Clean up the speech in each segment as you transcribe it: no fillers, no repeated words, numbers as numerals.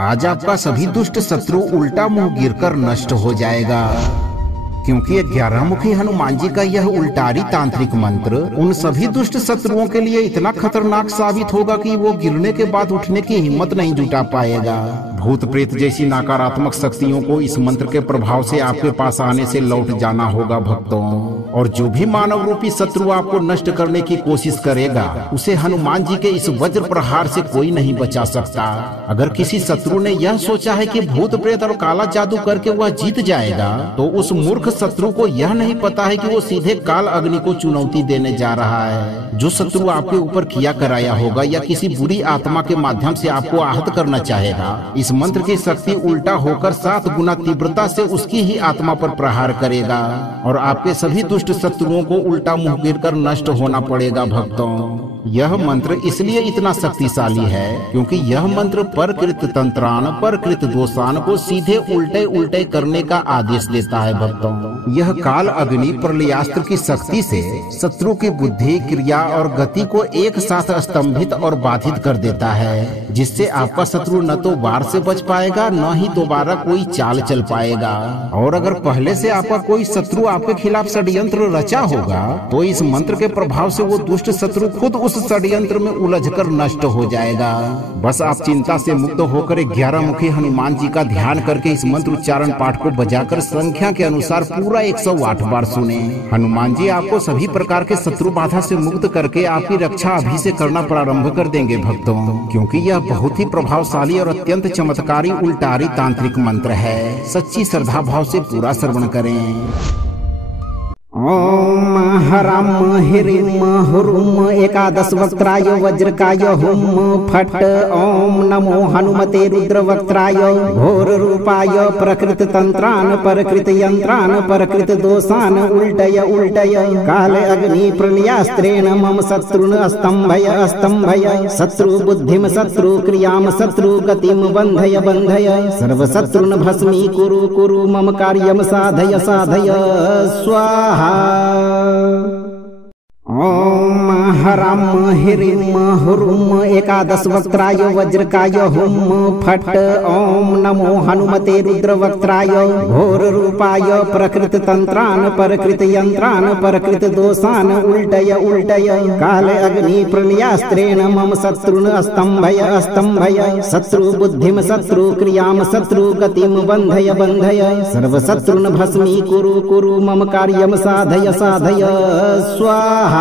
आज आपका सभी दुष्ट शत्रु उल्टा मुंह गिरकर नष्ट हो जाएगा, क्योंकि 11 मुखी हनुमान जी का यह उल्टारी तांत्रिक मंत्र उन सभी दुष्ट शत्रुओं के लिए इतना खतरनाक साबित होगा कि वो गिरने के बाद उठने की हिम्मत नहीं जुटा पाएगा। भूत प्रेत जैसी नकारात्मक शक्तियों को इस मंत्र के प्रभाव से आपके पास आने से लौट जाना होगा भक्तों। और जो भी मानव रूपी शत्रु आपको नष्ट करने की कोशिश करेगा, उसे हनुमान जी के इस वज्र प्रहार से कोई नहीं बचा सकता। अगर किसी शत्रु ने यह सोचा है कि भूत प्रेत और काला जादू करके वह जीत जाएगा, तो उस मूर्ख शत्रु को यह नहीं पता है कि वो सीधे काल अग्नि को चुनौती देने जा रहा है। जो शत्रु आपके ऊपर किया कराया होगा या किसी बुरी आत्मा के माध्यम से आपको आहत करना चाहेगा, इस मंत्र की शक्ति उल्टा होकर 7 गुना तीव्रता से उसकी ही आत्मा पर प्रहार करेगा और आपके सभी दुष्ट शत्रुओं को उल्टा मुंह गिरकर नष्ट होना पड़ेगा भक्तों। यह मंत्र इसलिए इतना शक्तिशाली है क्योंकि यह मंत्र परकृत तंत्रान परकृत दोषान को सीधे उल्टे उल्टे करने का आदेश देता है भक्तों। यह काल अग्नि प्रलयास्त्र की शक्ति से शत्रु की बुद्धि, क्रिया और गति को एक साथ स्तंभित और बाधित कर देता है, जिससे आपका शत्रु न तो वार से बच पाएगा, न ही दोबारा कोई चाल चल पाएगा। और अगर पहले से आपका कोई शत्रु आपके खिलाफ षड्यंत्र रचा होगा, तो इस मंत्र के प्रभाव से वो दुष्ट शत्रु खुद उस षड्यंत्र में उलझकर नष्ट हो जाएगा। बस आप चिंता से मुक्त होकर 11 मुखी हनुमान जी का ध्यान करके इस मंत्र उच्चारण पाठ को बजाकर संख्या के अनुसार पूरा 108 बार सुने। हनुमान जी आपको सभी प्रकार के शत्रु बाधा से मुक्त करके आपकी रक्षा अभी से करना प्रारंभ कर देंगे भक्तों, क्योंकि यह बहुत ही प्रभावशाली और अत्यंत चमत्कारी उल्टारी तांत्रिक मंत्र है। सच्ची श्रद्धा भाव से पूरा श्रवण करें। ओम हराम ह्रीम हुरुम एकादश वक्त्राय वज्रकाय हुम फट। ओम नमो हनुमते रुद्र वक्त्राय घोर रूपाय प्रकृत तंत्रान परकृत यंत्रान परकृत दोषान उल्टय उल्टय। काल अग्नि प्रलयास्त्रेण मम शत्रुन स्तंभय स्तंभय। शत्रु बुद्धिम शत्रु क्रियाम शत्रु गतिम बंधय बंधय। सर्व शत्रुन भस्मी कुरु कुरु मम कार्यम साधय साधय स्वाहा। ओम हराम ह्रीम हुरुम एकादश वक्त्राय वज्रकाय हुम फट। ओम नमो हनुमते रुद्र वक्त्राय घोर रूपाय प्रकृत तंत्रान परकृत यंत्रान परकृत दोषान उल्टय उल्टय। काल अग्नि प्रलयास्त्रेण मम शत्रुन स्तंभय स्तंभय। शत्रु बुद्धिम शत्रु क्रियाम शत्रु गतिम बंधय बंधय। सर्व शत्रुन भस्मी कुरु कुरु मम कार्यम साधय साधय स्वाहा।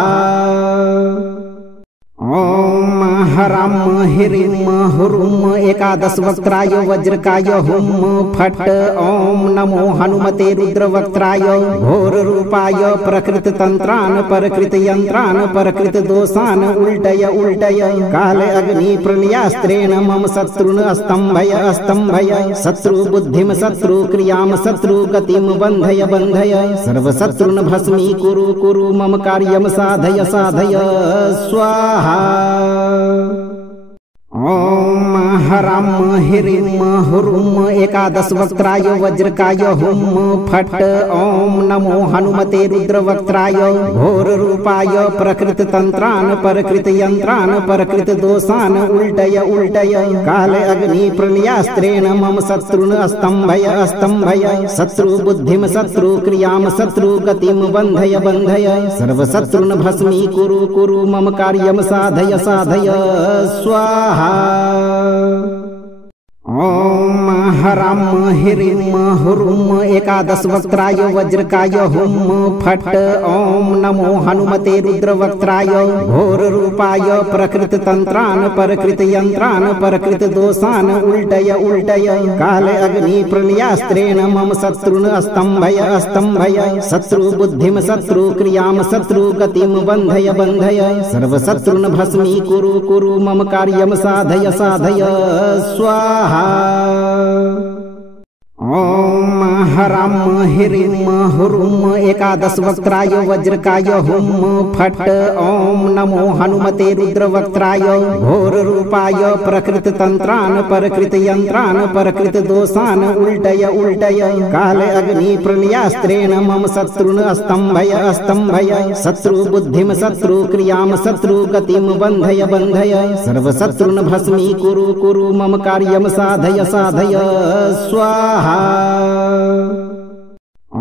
ओम हराम ह्रीम हुरुम एकादश वक्त्राय वज्रकाय हुम फट। ओम नमो हनुमते रुद्र वक्त्राय घोर रूपाय प्रकृत तंत्रान परकृत यंत्रान परकृत दोषान उल्टय उल्टय। काल अग्नि प्रलयास्त्रेण मम शत्रुन स्तंभय स्तंभय। शत्रु बुद्धिम शत्रु क्रियाम शत्रु गतिम बंधय बंधय। सर्व शत्रुन भस्मी कुरु कुरु मम कार्यम साधय साधय स्वाहा। ओम हराम ह्रीम हुरुम एकादश वक्त्राय वज्रकाय हुम फट। ओम नमो हनुमते रुद्र वक्त्राय घोर रूपाय प्रकृत तंत्रान परकृत यंत्रान परकृत दोषान उल्टय उल्टय। काल अग्नि प्रलयास्त्रेण मम शत्रुन स्तंभय स्तंभय। शत्रु बुद्धिम शत्रु क्रियाम शत्रु गतिम बंधय बंधय। सर्व शत्रुन भस्मी कुरु कुरु मम कार्यम साधय साधय स्वाहा। ओम हराम ह्रीम हुरुम एकादश वक्त्राय वज्रकाय हुम फट। ओम नमो हनुमते रुद्र वक्त्राय घोर रूपाय प्रकृत तंत्रान परकृत यंत्रान परकृत दोषान उल्टय उल्टय। काल अग्नि प्रलयास्त्रेण मम शत्रुन स्तंभय स्तंभय। शत्रु बुद्धिम शत्रु क्रियाम शत्रु गतिम बंधय बंधय। सर्व शत्रुन भस्मी कुरु कुरु मम कार्यम साधय साधय स्वाहा। ओम हराम ह्रीं हुरुम एकादश वक्त्राय वज्रकाय हुम फट ओम नमो हनुमते रुद्रवक्त्राय घोर रूपाय प्रकृत तंत्रान परकृत यंत्रान परकृत दोषान उल्टय उल्टय काल अग्नि प्रलयास्त्रेण मम शत्रुन स्तंभय शत्रु बुद्धिम शत्रु क्रियाम शत्रु गतिम बंधय बंधय सर्व शत्रुन भस्मी कुरु कुरु मम कार्यम साधय साधय स्वाहा।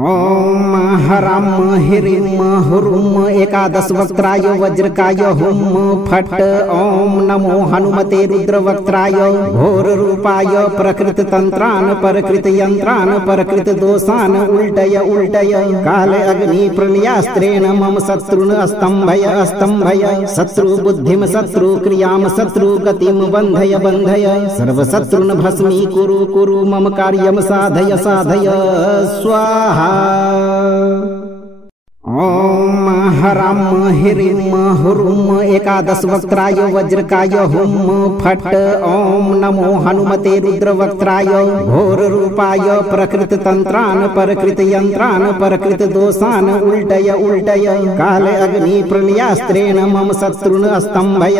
ओम हराम ह्रीं हुरुम एकादश वक्त्राय वज्रकाय हुम फट ओम नमो हनुमते रुद्रवक्त्राय घोर रूपाय प्रकृत तंत्रान परकृत यंत्रान परकृत दोषान उल्टय उल्टय काल अग्नि प्रलयास्त्रेण मम शत्रुन स्तंभय शत्रु बुद्धिम शत्रु क्रियाम शत्रु गतिम बंधय बंधय सर्व शत्रुन भस्मी कुरु कुरु मम कार्यम साधय साधय स्वाहा। ओम हराम ह्रीं हुरुम एकादश वक्त्राय वज्रकाय हुम फट ओम नमो हनुमते रुद्रवक्त्राय घोर रूपाय प्रकृत तंत्रान परकृत यंत्रान परकृत दोषान उल्टय उल्टय काल अग्नि प्रलयास्त्रेण मम शत्रुन स्तंभय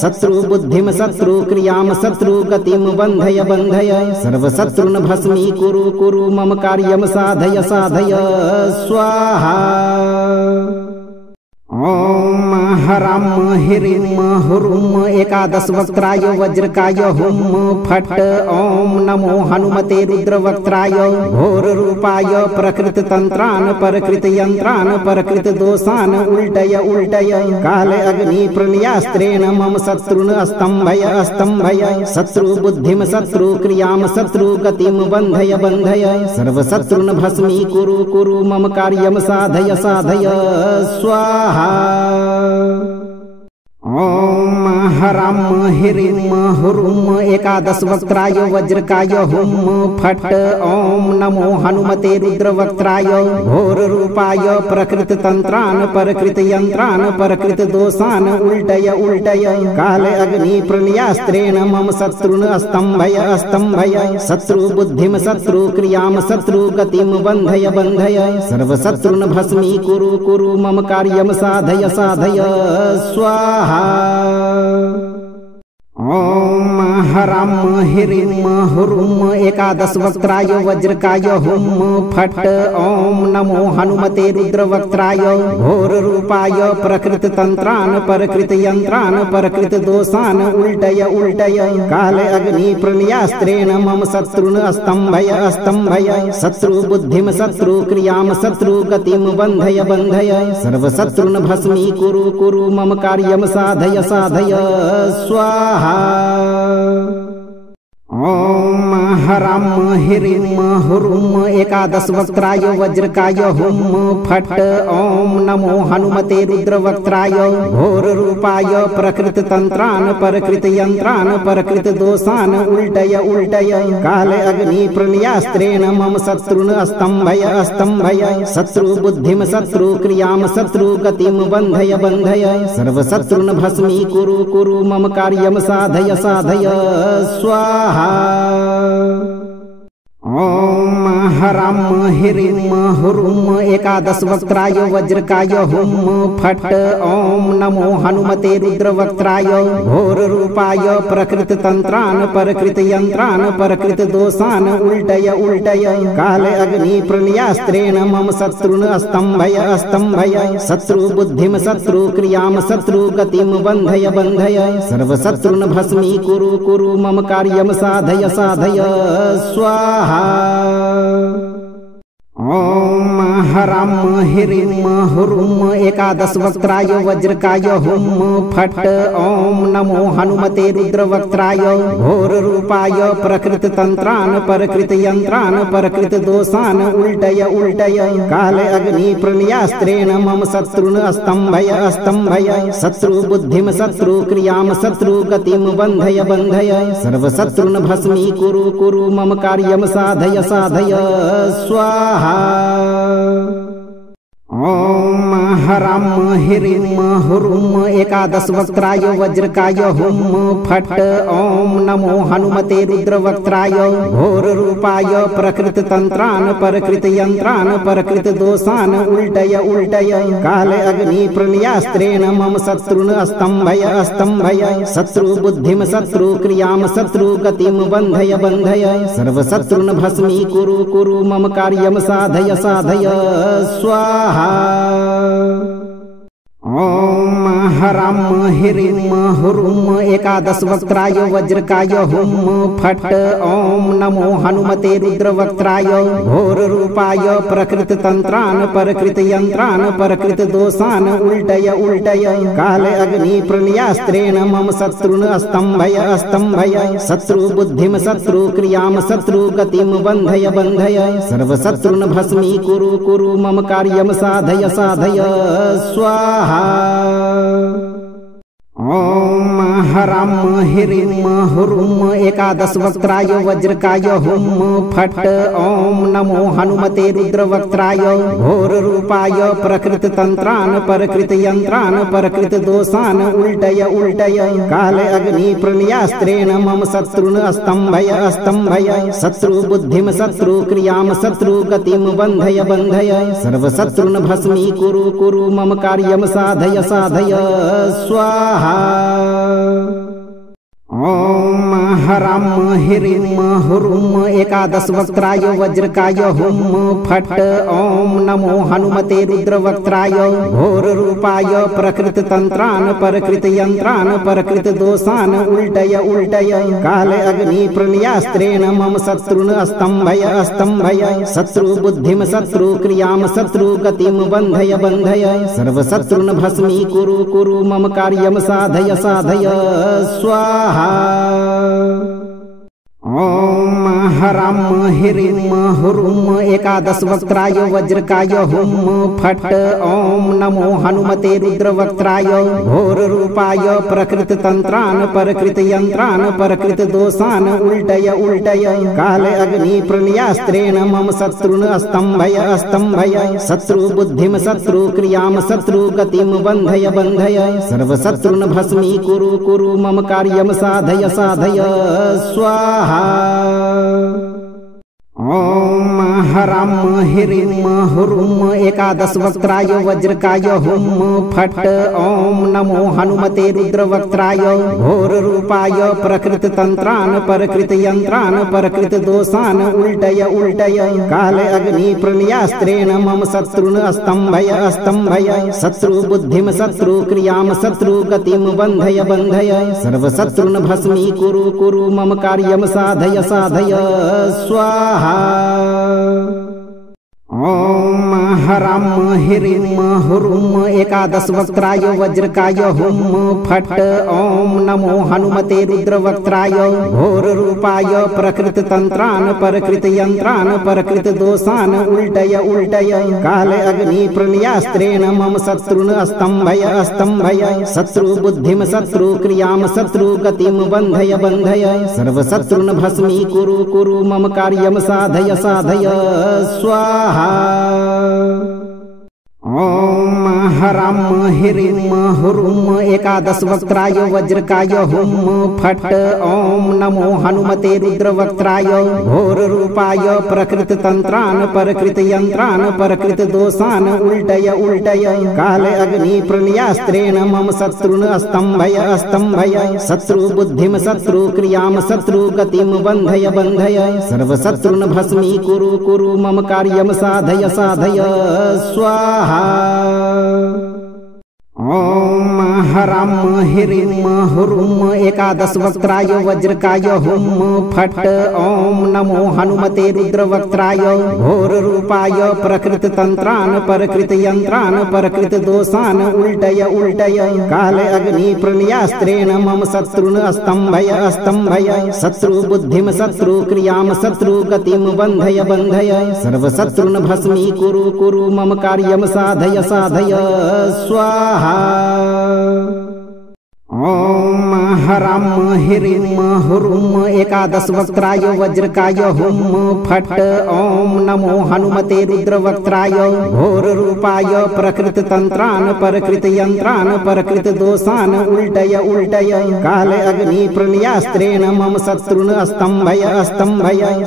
शत्रु बुद्धिम शत्रु क्रियाम शत्रु गतिम बंधय बंधय सर्व शत्रुन भस्मी कुरु कुरु मम कार्यम साधय साधय स्वाहा। ओम हराम ह्रीं हुरुम एकादश वक्त्राय वज्रकाय हुम फट ओम नमो हनुमते रुद्रवक्त्राय घोर रूपाय प्रकृत तंत्रान परकृत यंत्रान परकृत दोषान उल्टय उल्टय काल अग्नि प्रलयास्त्रेण मम शत्रुन स्तंभय शत्रु बुद्धिम शत्रु क्रियाम शत्रु गतिम बंधय बंधय सर्व शत्रुन भस्मी कुरु कुरु मम कार्यम साधय साधय स्वाहा। ओम हराम ह्रीं हुरुम एकादश वक्त्राय वज्रकाय हुम फट ओम नमो हनुमते रुद्रवक्त्राय घोर रूपाय प्रकृत तंत्रान परकृत यंत्रान परकृत दोषान उल्टय उल्टय काल अग्नि प्रलयास्त्रेण मम शत्रुन स्तंभय शत्रु बुद्धिम शत्रु क्रियाम शत्रु गतिम बंधय बंधय सर्व शत्रुन भस्मी कुरु कुरु मम कार्यम साधय साधय स्वाहा। ओम हराम ह्रीं हुरुम एकादश वक्त्राय वज्रकाय हुम फट ओम नमो हनुमते रुद्रवक्त्राय घोर रूपाय प्रकृत तंत्रान परकृत यंत्रान परकृत दोषान उल्टय उल्टय काल अग्नि प्रलयास्त्रेण मम शत्रुन स्तंभय शत्रु बुद्धिम शत्रु क्रियाम शत्रु गतिम बंधय बंधय सर्व शत्रुन भस्मी कुरु कुरु मम कार्यम साधय साधय स्वाहा। ओम हराम ह्रीं हुरुम एकादश वक्त्राय वज्रकाय हुम फट ओम नमो हनुमते रुद्रवक्त्राय घोर रूपाय प्रकृत तंत्रान परकृत यंत्रान परकृत दोषान उल्टय उल्टय काल अग्नि प्रलयास्त्रेण मम शत्रुन स्तंभय शत्रु बुद्धिम शत्रु क्रियाम शत्रु गतिम बंधय बंधय सर्व शत्रुन भस्मी कुरु कुरु मम कार्यम साधय साधय स्वाहा। ओम हराम ह्रीं हुरुम एकादश वक्त्राय वज्रकाय हुम फट ओम नमो हनुमते रुद्रवक्त्राय घोर रूपाय प्रकृत तंत्रान परकृत यंत्रान परकृत दोषान उल्टय उल्टय काल अग्नि प्रलयास्त्रेण मम शत्रुन स्तंभय शत्रु बुद्धिम शत्रु क्रियाम शत्रु गतिम बंधय बंधय सर्व शत्रुन भस्मी कुरु कुरु मम कार्यम साधय साधय स्वाहा। ओम हराम ह्रीं हुरुम एकादश वक्त्राय वज्रकाय हुम फट ओम नमो हनुमते रुद्रवक्त्राय घोर रूपाय प्रकृत तंत्रान परकृत यंत्रान परकृत दोषान उल्टय उल्टय काल अग्नि प्रलयास्त्रेण मम शत्रुन स्तंभय शत्रु बुद्धिम शत्रु क्रियाम शत्रु गतिम बंधय बंधय सर्व शत्रुन भस्मी कुरु कुरु मम कार्यम साधय साधय स्वाहा। ॐ ह्रां ह्रीं ह्रूं एकादशवक्त्राय वज्रकाय हुं फट् ॐ नमो हनुमते रुद्रवक्त्राय घोररूपाय प्रकृततन्त्रान् परकृतयन्त्रान् परकृतदोषान् उल्टय उल्टय काल अग्निप्रलयास्त्रेण मम शत्रून् अस्तम्भय अस्तम्भय शत्रुबुद्धिं शत्रुक्रियां शत्रुगतिं बन्धय बन्धय सर्वशत्रून् भस्मीकुरु कुरु मम कार्यं साधय साधय स्वाहा। ॐ ह्रां ह्रीं ह्रूं एकादशवक्त्राय वज्रकाय हुं फट् ॐ नमो हनुमते रुद्रवक्त्राय घोररूपाय प्रकृततन्त्रान् परकृतयन्त्रान् परकृतदोषान् उल्टय उल्टय काल अग्निप्रलयास्त्रेण मम शत्रून् अस्तम्भय अस्तम्भय शत्रुबुद्धिं शत्रुक्रियां शत्रुगतिं बन्धय बन्धय सर्वशत्रून् भस्मीकुरु कुरु मम कार्यं साधय साधय स्वाहा। ॐ ह्रां ह्रीं ह्रूं एकादशवक्त्राय वज्रकाय हुं फट् ॐ नमो हनुमते रुद्रवक्त्राय घोररूपाय प्रकृततन्त्रान् परकृतयन्त्रान् परकृतदोषान् उल्टय उल्टय काल अग्निप्रलयास्त्रेण मम शत्रून् अस्तम्भय अस्तम्भय शत्रुबुद्धिं शत्रुक्रियां शत्रुगतिं बन्धय बन्धय सर्वशत्रून् भस्मीकुरु कुरु मम कार्यं साधय साधय स्वाहा। ॐ ह्रां ह्रीं ह्रूं एकादशवक्त्राय वज्रकाय हुं फट् ॐ नमो हनुमते रुद्रवक्त्राय घोररूपाय प्रकृततन्त्रान् परकृतयन्त्रान् परकृतदोषान् उल्टय उल्टय काल अग्निप्रलयास्त्रेण मम शत्रून् अस्तम्भय अस्तम्भय शत्रुबुद्धिं शत्रुक्रियां शत्रुगतिं बन्धय बन्धय सर्वशत्रून् भस्मीकुरु कुरु मम कार्यं साधय साधय स्वाहा। ॐ ह्रां ह्रीं ह्रूं एकादशवक्त्राय वज्रकाय हुं फट् ॐ नमो हनुमते रुद्रवक्त्राय घोररूपाय प्रकृततन्त्रान् परकृतयन्त्रान् परकृतदोषान् उल्टय उल्टय काल अग्निप्रलयास्त्रेण मम शत्रून् अस्तम्भय अस्तम्भय शत्रुबुद्धिं शत्रुक्रियां शत्रुगतिं बन्धय बन्धय सर्वशत्रून् भस्मीकुरु कुरु मम कार्यं साधय साधय स्वाहा। ॐ ह्रां ह्रीं ह्रूं एकादशवक्त्राय वज्रकाय हुं फट् ॐ नमो हनुमते रुद्रवक्त्राय घोररूपाय प्रकृततन्त्रान् परकृतयन्त्रान् परकृतदोषान् उल्टय उल्टय काल अग्निप्रलयास्त्रेण मम शत्रून् अस्तम्भय अस्तम्भय शत्रुबुद्धिं शत्रुक्रियां शत्रुगतिं बन्धय बन्धय सर्वशत्रून् भस्मीकुरु कुरु मम कार्यं साधय साधय स्वाहा। ॐ ह्रां ह्रीं ह्रूं एकादशवक्त्राय वज्रकाय हुं फट् ॐ नमो हनुमते रुद्रवक्त्राय घोररूपाय प्रकृततन्त्रान् परकृतयन्त्रान् परकृतदोषान् उल्टय उल्टय काल अग्निप्रलयास्त्रेण मम शत्रून् अस्तम्भय अस्तम्भय शत्रुबुद्धिं शत्रुक्रियां शत्रुगतिं बन्धय बन्धय सर्वशत्रून् भस्मीकुरु कुरु मम कार्यं साधय साधय स्वाहा। ॐ ह्रां ह्रीं ह्रूं एकादशवक्त्राय वज्रकाय हुं फट् ॐ नमो हनुमते रुद्रवक्त्राय घोररूपाय प्रकृततन्त्रान् परकृतयन्त्रान् परकृतदोषान् उल्टय उल्टय काल अग्निप्रलयास्त्रेण मम शत्रून् अस्तम्भय अस्तम्भय शत्रुबुद्धिं शत्रुक्रियां शत्रुगतिं बन्धय बन्धय सर्वशत्रून् भस्मीकुरु कुरु मम कार्यं साधय साधय स्वाहा। ॐ ह्रां ह्रीं ह्रूं एकादशवक्त्राय वज्रकाय हुं फट् ॐ नमो हनुमते रुद्रवक्त्राय घोररूपाय प्रकृततन्त्रान् परकृतयन्त्रान् परकृतदोषान् उल्टय उल्टय काल अग्निप्रलयास्त्रेण मम शत्रून् अस्तम्भय अस्तम्भय शत्रुबुद्धिं शत्रुक्रियां शत्रुगतिं बन्धय बन्धय सर्वशत्रून् भस्मीकुरु कुरु मम कार्यं साधय साधय स्वाहा। ॐ हराम ह्रीं हुरुं एकादश वक्त्राय वज्रकाय हुं फट् ओम नमो हनुमते रुद्रवक्त्राय घोर रूपाय प्रकृत तंत्रान परकृत यंत्रान परकृत दोषान उल्टय उल्टय काल अग्नि प्रलयास्त्रेण मम शत्रुन स्तंभय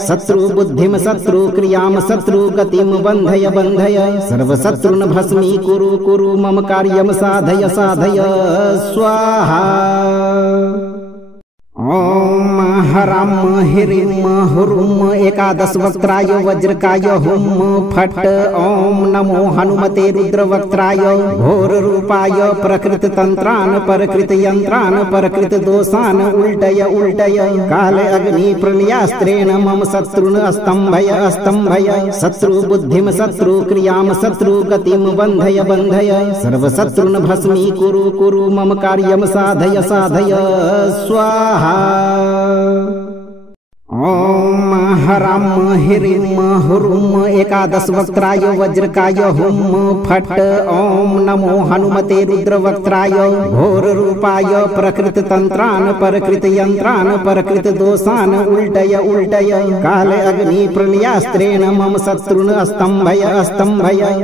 शत्रु बुद्धिम शत्रु क्रियाम शत्रु गतिम बंधय बंधय सर्व शत्रुन भस्मी कुरु कुरु मम कार्यम साधय साधय स्वाहा। ओम हराम ह्रीं हुरुं एकादश वक्त्राय वज्रकाय हुं फट् ओम नमो हनुमते रुद्रवक्त्राय घोर रूपाय प्रकृत तंत्रान परकृत यंत्रान परकृत दोषान उल्टय उल्टय काल अग्नि प्रलयास्त्रेण मम शत्रुन स्तंभय शत्रु बुद्धिम शत्रु क्रियाम शत्रु गतिम बंधय बंधय सर्व शत्रुन भस्मी कुरु कुरु मम कार्यम साधय साधय स्वाहा। ओम हराम ह्रीं हुरुं एकादश वक्त्राय वज्रकाय हुं फट् ओम नमो हनुमते रुद्रवक्त्राय घोर रूपाय प्रकृत तंत्रान परकृत यंत्रान परकृत दोषान उल्टय उल्टय काल अग्नि प्रलयास्त्रेण मम शत्रुन स्तंभय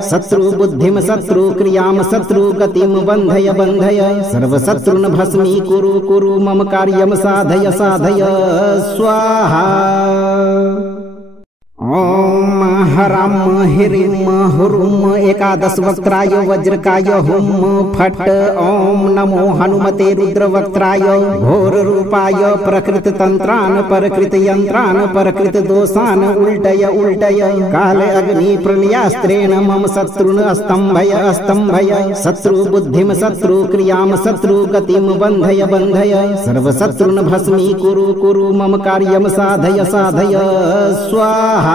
शत्रु बुद्धिम शत्रु क्रियाम शत्रु गतिम बंधय बंधय सर्व शत्रुन भस्मी कुरु कुरु मम कार्यम साधय साधय स्वाहा। ओम हराम ह्रीं हुरुं एकादश वक्त्राय वज्रकाय हुं फट् ओम नमो हनुमते रुद्रवक्त्राय घोर रूपाय प्रकृत तंत्रान परकृत यंत्रान परकृत दोषान उल्टय उल्टय काल अग्नि प्रलयास्त्रेण मम शत्रुन स्तंभय शत्रु बुद्धिम शत्रु क्रियाम शत्रु गतिम बंधय बंधय सर्व शत्रुन भस्मी कुरु कुरु मम कार्यम साधय साधय स्वाहा।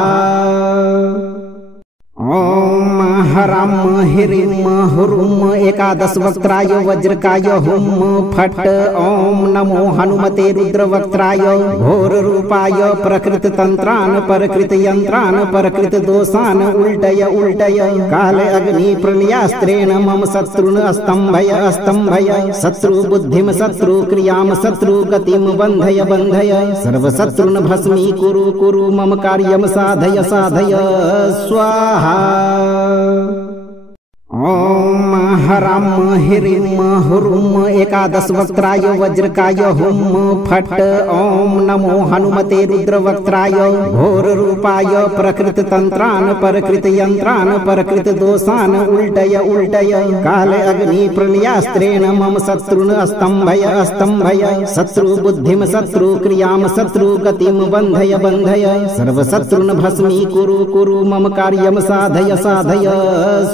ओम हराम ह्रीं हुरुं एकादश वक्त्राय वज्रकाय हुं फट् ओम नमो हनुमते रुद्रवक्त्राय घोर रूपाय प्रकृत तंत्रान परकृत यंत्रान परकृत दोषान उल्टय उल्टय काल अग्नि प्रलयास्त्रेण मम शत्रुन स्तंभय शत्रु बुद्धिम शत्रु क्रियाम शत्रु गतिम बंधय बंधय सर्व शत्रुन भस्मी कुरु कुरु मम कार्यम साधय साधय स्वाहा। ओम हराम ह्रीं हुरुं एकादश वक्त्राय वज्रकाय हुं फट् ओम नमो हनुमते रुद्रवक्त्राय घोर रूपाय प्रकृत तंत्रान परकृत यंत्रान परकृत दोषान उल्टय उल्टय काल अग्नि प्रलयास्त्रेण मम शत्रुन स्तंभय शत्रु बुद्धिम शत्रु क्रियाम शत्रु गतिम बंधय बंधय सर्व शत्रुन भस्मी कुरु कुरु मम कार्यम साधय साधय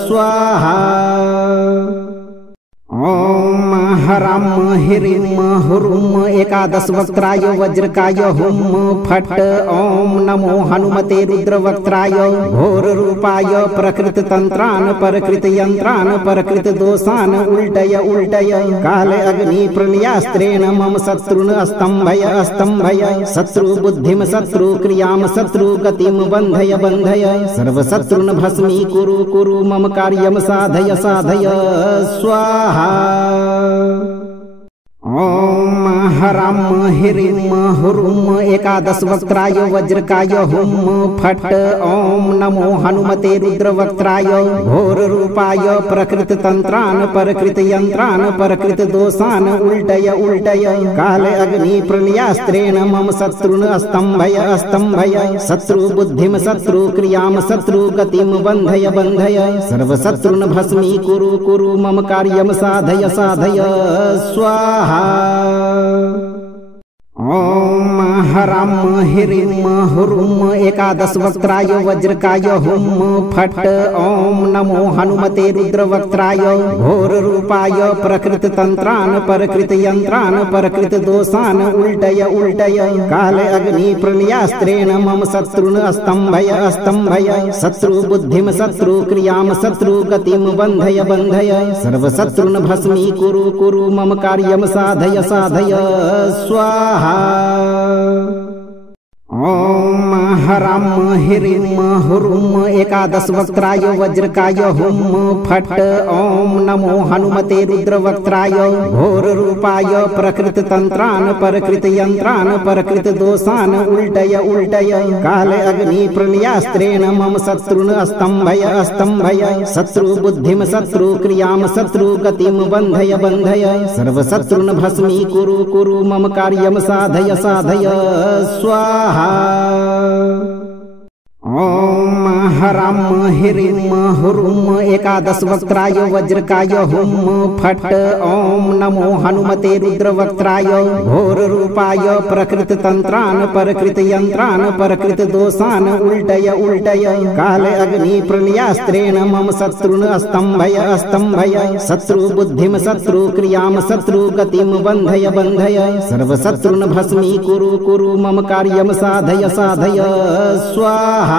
स्वाहा। ओम हराम ह्रीं हुरुं एकादश वक्त्राय वज्रकाय हुं फट् ओम नमो हनुमते रुद्रवक्त्राय घोर रूपाय प्रकृत तंत्रान परकृत यंत्रान परकृत दोषान उल्टय उल्टय काल अग्नि प्रलयास्त्रेण मम शत्रुन स्तंभय शत्रु बुद्धिम शत्रु क्रियाम शत्रु गतिम बंधय बंधय सर्व शत्रुन भस्मी कुरु कुरु मम कार्यम साधय साधय स्वाहा। ओम हराम ह्रीं हुरुं एकादश वक्त्राय वज्रकाय हुं फट् ओम नमो हनुमते रुद्रवक्त्राय घोर रूपाय प्रकृत तंत्रान परकृत यंत्रान परकृत दोषान उल्टय उल्टय काल अग्नि प्रलयास्त्रेण मम शत्रुन स्तंभय शत्रु बुद्धिम शत्रु क्रियाम शत्रु गतिम बंधय बंधय सर्व शत्रुन भस्मी कुरु कुरु मम कार्यम साधय साधय स्वाहा। ओम हराम ह्रीं हुरुं एकादश वक्त्राय वज्रकाय हुं फट् ओम नमो हनुमते रुद्रवक्त्राय घोर रूपाय प्रकृत तंत्रान परकृत यंत्रान परकृत दोषान उल्टय उल्टय काल अग्नि प्रलयास्त्रेण मम शत्रुन स्तंभय शत्रु बुद्धिम शत्रु क्रियाम शत्रु गतिम बंधय बंधय सर्व शत्रुन भस्मी कुरु कुरु मम कार्यम साधय साधय स्वाहा। ओम हराम ह्रीं हुरुं एकादश वक्त्राय वज्रकाय हुं फट् ओम नमो हनुमते रुद्रवक्त्राय घोर रूपाय प्रकृत तंत्रान परकृत यंत्रान परकृत दोषान उल्टय उल्टय काल अग्नि प्रलयास्त्रेण मम शत्रुन स्तंभय शत्रु बुद्धिम शत्रु क्रियाम शत्रु गतिम बंधय बंधय सर्व शत्रुन भस्मी कुरु कुरु मम कार्यम साधय साधय स्वाहा। ओम हराम ह्रीं हुरुं एकादश वक्त्राय वज्रकाय हुं फट् ओम नमो हनुमते रुद्रवक्त्राय घोर रूपाय प्रकृत तंत्रान परकृत यंत्रान परकृत दोषान उल्टय उल्टय काल अग्नि प्रलयास्त्रेण मम शत्रुन स्तंभय शत्रु बुद्धिम शत्रु क्रियाम शत्रु गतिम बंधय बंधय सर्व शत्रुन भस्मी कुरु कुरु मम कार्यम साधय साधय स्वाहा।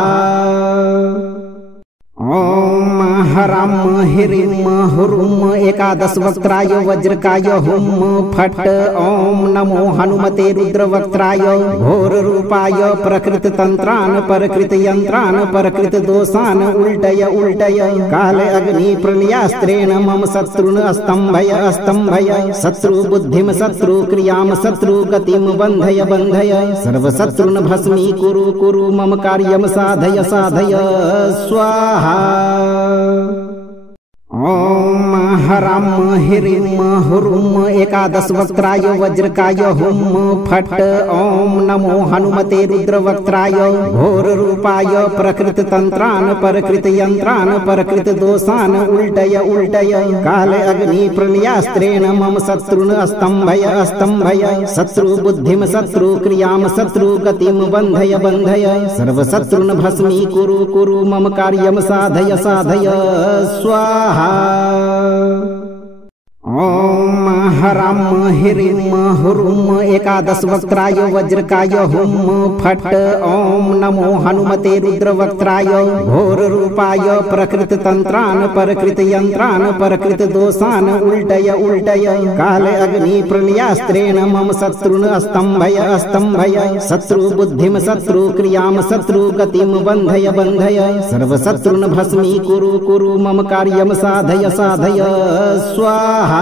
ओम हराम ह्रीं हुरुं एकादश वक्त्राय वज्रकाय हुं फट् ओम नमो हनुमते रुद्रवक्त्राय घोर रूपाय प्रकृत तंत्रान परकृत यंत्रान परकृत दोषान उल्टय उल्टय काल अग्नि प्रलयास्त्रेण मम शत्रुन स्तंभय शत्रु बुद्धिम शत्रु क्रियाम शत्रु गतिम बंधय बंधय सर्व शत्रुन भस्मी कुरु कुरु मम कार्यम साधय साधय स्वाहा। ओम हराम ह्रीं हुरुं एकादश वक्त्राय वज्रकाय हुं फट् ओम नमो हनुमते रुद्रवक्त्राय घोर रूपाय प्रकृत तंत्रान परकृत यंत्रान परकृत दोषान उल्टय उल्टय काल अग्नि प्रलयास्त्रेण मम शत्रुन स्तंभय शत्रु बुद्धिम शत्रु क्रियाम शत्रु गतिम बंधय बंधय सर्व शत्रुन भस्मी कुरु कुरु मम कार्यम साधय साधय स्वाहा। ओम हराम ह्रीं हुरुं एकादश वक्त्राय वज्रकाय हुं फट् ओम नमो हनुमते रुद्रवक्त्राय घोर रूपाय प्रकृत तंत्रान परकृत यंत्रान परकृत दोषान उल्टय उल्टय काल अग्नि प्रलयास्त्रेण मम शत्रुन स्तंभय शत्रु बुद्धिम शत्रु क्रियाम शत्रु गतिम बंधय बंधय सर्व शत्रुन भस्मी कुरु कुरु मम कार्यम साधय साधय स्वाहा।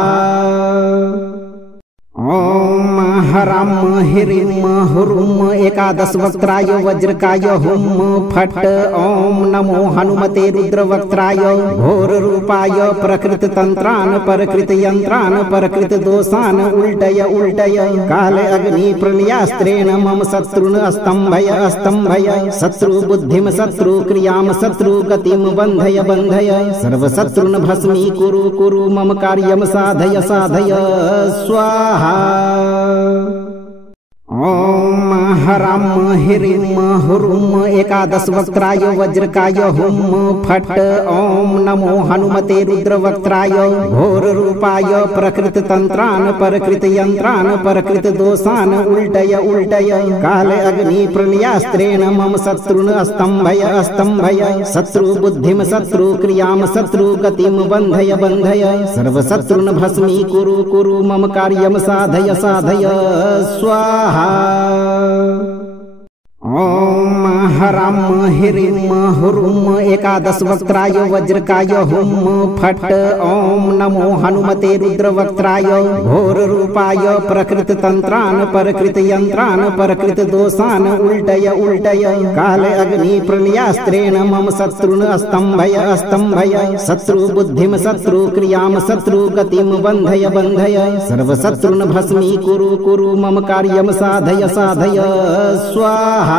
ओम हराम ह्रीं हुरुं एकादश वक्त्राय वज्रकाय हुं फट् ओम नमो हनुमते रुद्रवक्त्राय घोर रूपाय प्रकृत तंत्रान परकृत यंत्रान परकृत दोषान उल्टय उल्टय काल अग्नि प्रलयास्त्रेण मम शत्रुन स्तंभय शत्रु बुद्धिम शत्रु क्रियाम शत्रु गतिम बंधय बंधय सर्व शत्रुन भस्मी कुरु कुरु मम कार्यम साधय साधय स्वाहा। ओम हराम ह्रीं हुरुं एकादश वक्त्राय वज्रकाय हुं फट् ओम नमो हनुमते रुद्रवक्त्राय घोर रूपाय प्रकृत तंत्रान परकृत यंत्रान परकृत दोषान उल्टय उल्टय काल अग्नि प्रलयास्त्रेण मम शत्रुन स्तंभय शत्रु बुद्धिम शत्रु क्रियाम शत्रु गतिम बंधय बंधय सर्व शत्रुन भस्मी कुरु कुरु मम कार्यम साधय साधय स्वाहा। ओम हराम ह्रीं हुरुं एकादश वक्त्राय वज्रकाय हुं फट् ओम नमो हनुमते रुद्रवक्त्राय घोर रूपाय प्रकृत तंत्रान परकृत यंत्रान परकृत दोषान उल्टय उल्टय काल अग्नि प्रलयास्त्रेण मम शत्रुन स्तंभय शत्रु बुद्धिम शत्रु क्रियाम शत्रु गतिम बंधय बंधय सर्व शत्रुन भस्मी कुरु कुरु मम कार्यम साधय साधय स्वाहा।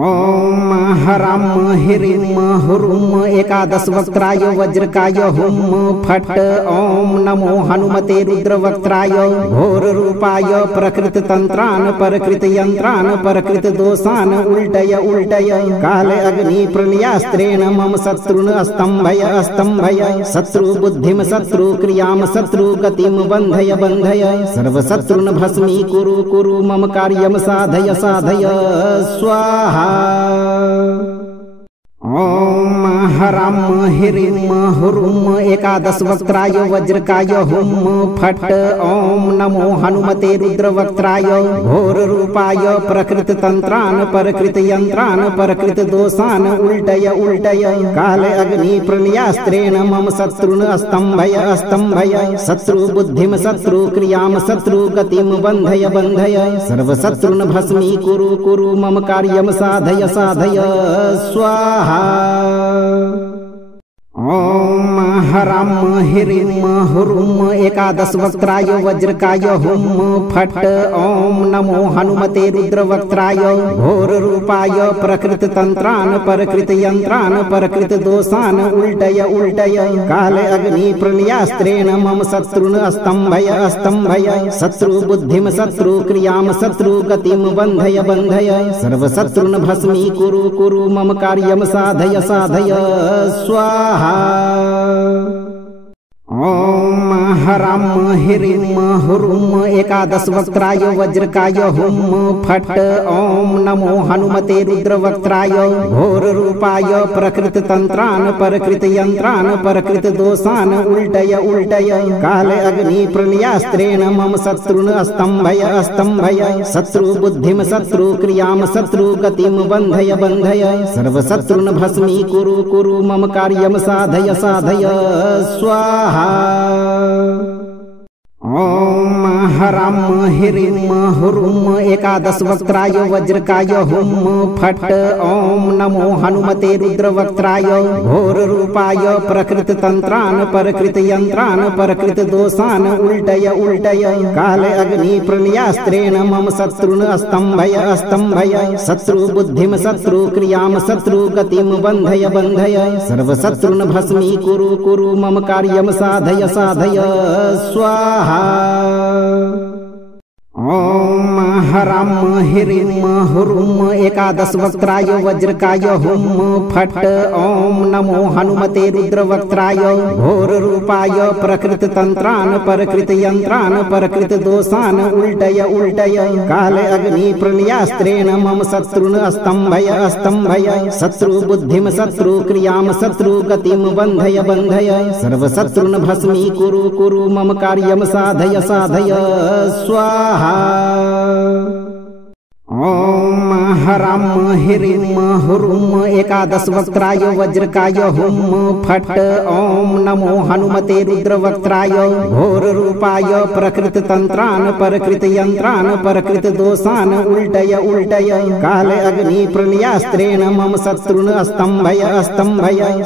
ओम हराम ह्रीं हुरुं एकादश वक्त्राय वज्रकाय हुं फट् ओम नमो हनुमते रुद्रवक्त्राय घोर रूपाय प्रकृत तंत्रान परकृत यंत्रान परकृत दोषान उल्टय उल्टय काल अग्नि प्रलयास्त्रेण मम शत्रुन स्तंभय शत्रु बुद्धिम शत्रु क्रियाम शत्रु गतिम बंधय बंधय सर्व शत्रुन भस्मी कुरु कुरु मम कार्यम साधय साधय स्वाहा। ओम हराम ह्रीं हुरुं एकादश वक्त्राय वज्रकाय हुं फट् ओम नमो हनुमते रुद्रवक्त्राय घोर रूपाय प्रकृत तंत्रान परकृत यंत्रान परकृत दोषान उल्टय उल्टय काल अग्नि प्रलयास्त्रेण मम शत्रुन स्तंभय शत्रु बुद्धिम शत्रु क्रियाम शत्रु गतिम बंधय बंधय सर्व शत्रुन भस्मी कुरु कुरु मम कार्यम साधय साधय स्वाहा। ओम हराम ह्रीं हुरुं एकादश वक्त्राय वज्रकाय हुं फट् ओम नमो हनुमते रुद्रवक्त्राय घोर रूपाय प्रकृत तंत्रान परकृत यंत्रान परकृत दोषान उल्टय उल्टय काल अग्नि प्रलयास्त्रेण मम शत्रुन स्तंभय शत्रु बुद्धिम शत्रु क्रियाम शत्रु गतिम बंधय बंधय सर्व शत्रुन भस्मी कुरु कुरु मम कार्यम साधय साधय स्वाहा। ओम हराम ह्रीं हुरुं एकादश वक्त्राय वज्रकाय हुं फट् ओम नमो हनुमते रुद्रवक्त्राय घोर रूपाय प्रकृत तंत्रान परकृत यंत्रान परकृत दोषान उल्टय उल्टय काल अग्नि प्रलयास्त्रेण मम शत्रुन स्तंभय शत्रु बुद्धिम शत्रु क्रियाम शत्रु गतिम बंधय बंधय सर्व शत्रुन भस्मी कुरु कुरु मम कार्यम साधय साधय स्वाहा। ओम हराम ह्रीं हुरुं एकादश वक्त्राय वज्रकाय हुं फट् ओम नमो हनुमते रुद्रवक्त्राय घोर रूपाय प्रकृत तंत्रान परकृत यंत्रान परकृत दोषान उल्टय उल्टय काल अग्नि प्रलयास्त्रेण मम शत्रुन स्तंभय शत्रु बुद्धिम शत्रु क्रियाम शत्रु गतिम बंधय बंधय सर्व शत्रुन भस्मी कुरु कुरु मम कार्यम साधय साधय स्वाहा। ओम हराम ह्रीं हुरुं एकादश वक्त्राय वज्रकाय हुं फट् ओम नमो हनुमते रुद्रवक्त्राय घोर रूपाय प्रकृत तंत्रान परकृत यंत्रान परकृत दोषान उल्टय उल्टय काल अग्नि प्रलयास्त्रेण मम शत्रुन स्तंभय शत्रु बुद्धिम शत्रु क्रियाम शत्रु गतिम बंधय बंधय सर्व शत्रुन भस्मी कुरु कुरु मम कार्यम साधय साधय स्वाहा। ओम हराम ह्रीं हुरुं एकादश वक्त्राय वज्रकाय हुं फट् ओम नमो हनुमते रुद्रवक्त्राय घोर रूपाय प्रकृत तंत्रान परकृत यंत्रान परकृत दोषान उल्टय उल्टय काल अग्नि प्रलयास्त्रेण मम शत्रुन स्तंभय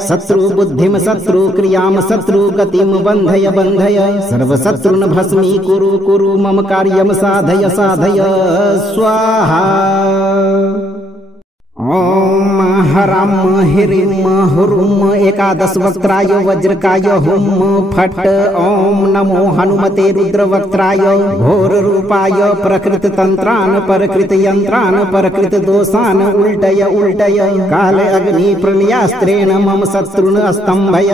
शत्रु बुद्धिम शत्रु क्रियाम शत्रु गतिम बंधय बंधय सर्व शत्रुन भस्मी कुरु कुरु मम कार्यम साधय साधय स्वाहा। ओम हराम ह्रीं हुरुं एकादश वक्त्राय वज्रकाय हुं फट् ओम नमो हनुमते रुद्रवक्त्राय घोर रूपाय प्रकृत तंत्रान परकृत यंत्रान परकृत दोषान उल्टय उल्टय काल अग्नि प्रलयास्त्रेण मम शत्रुन स्तंभय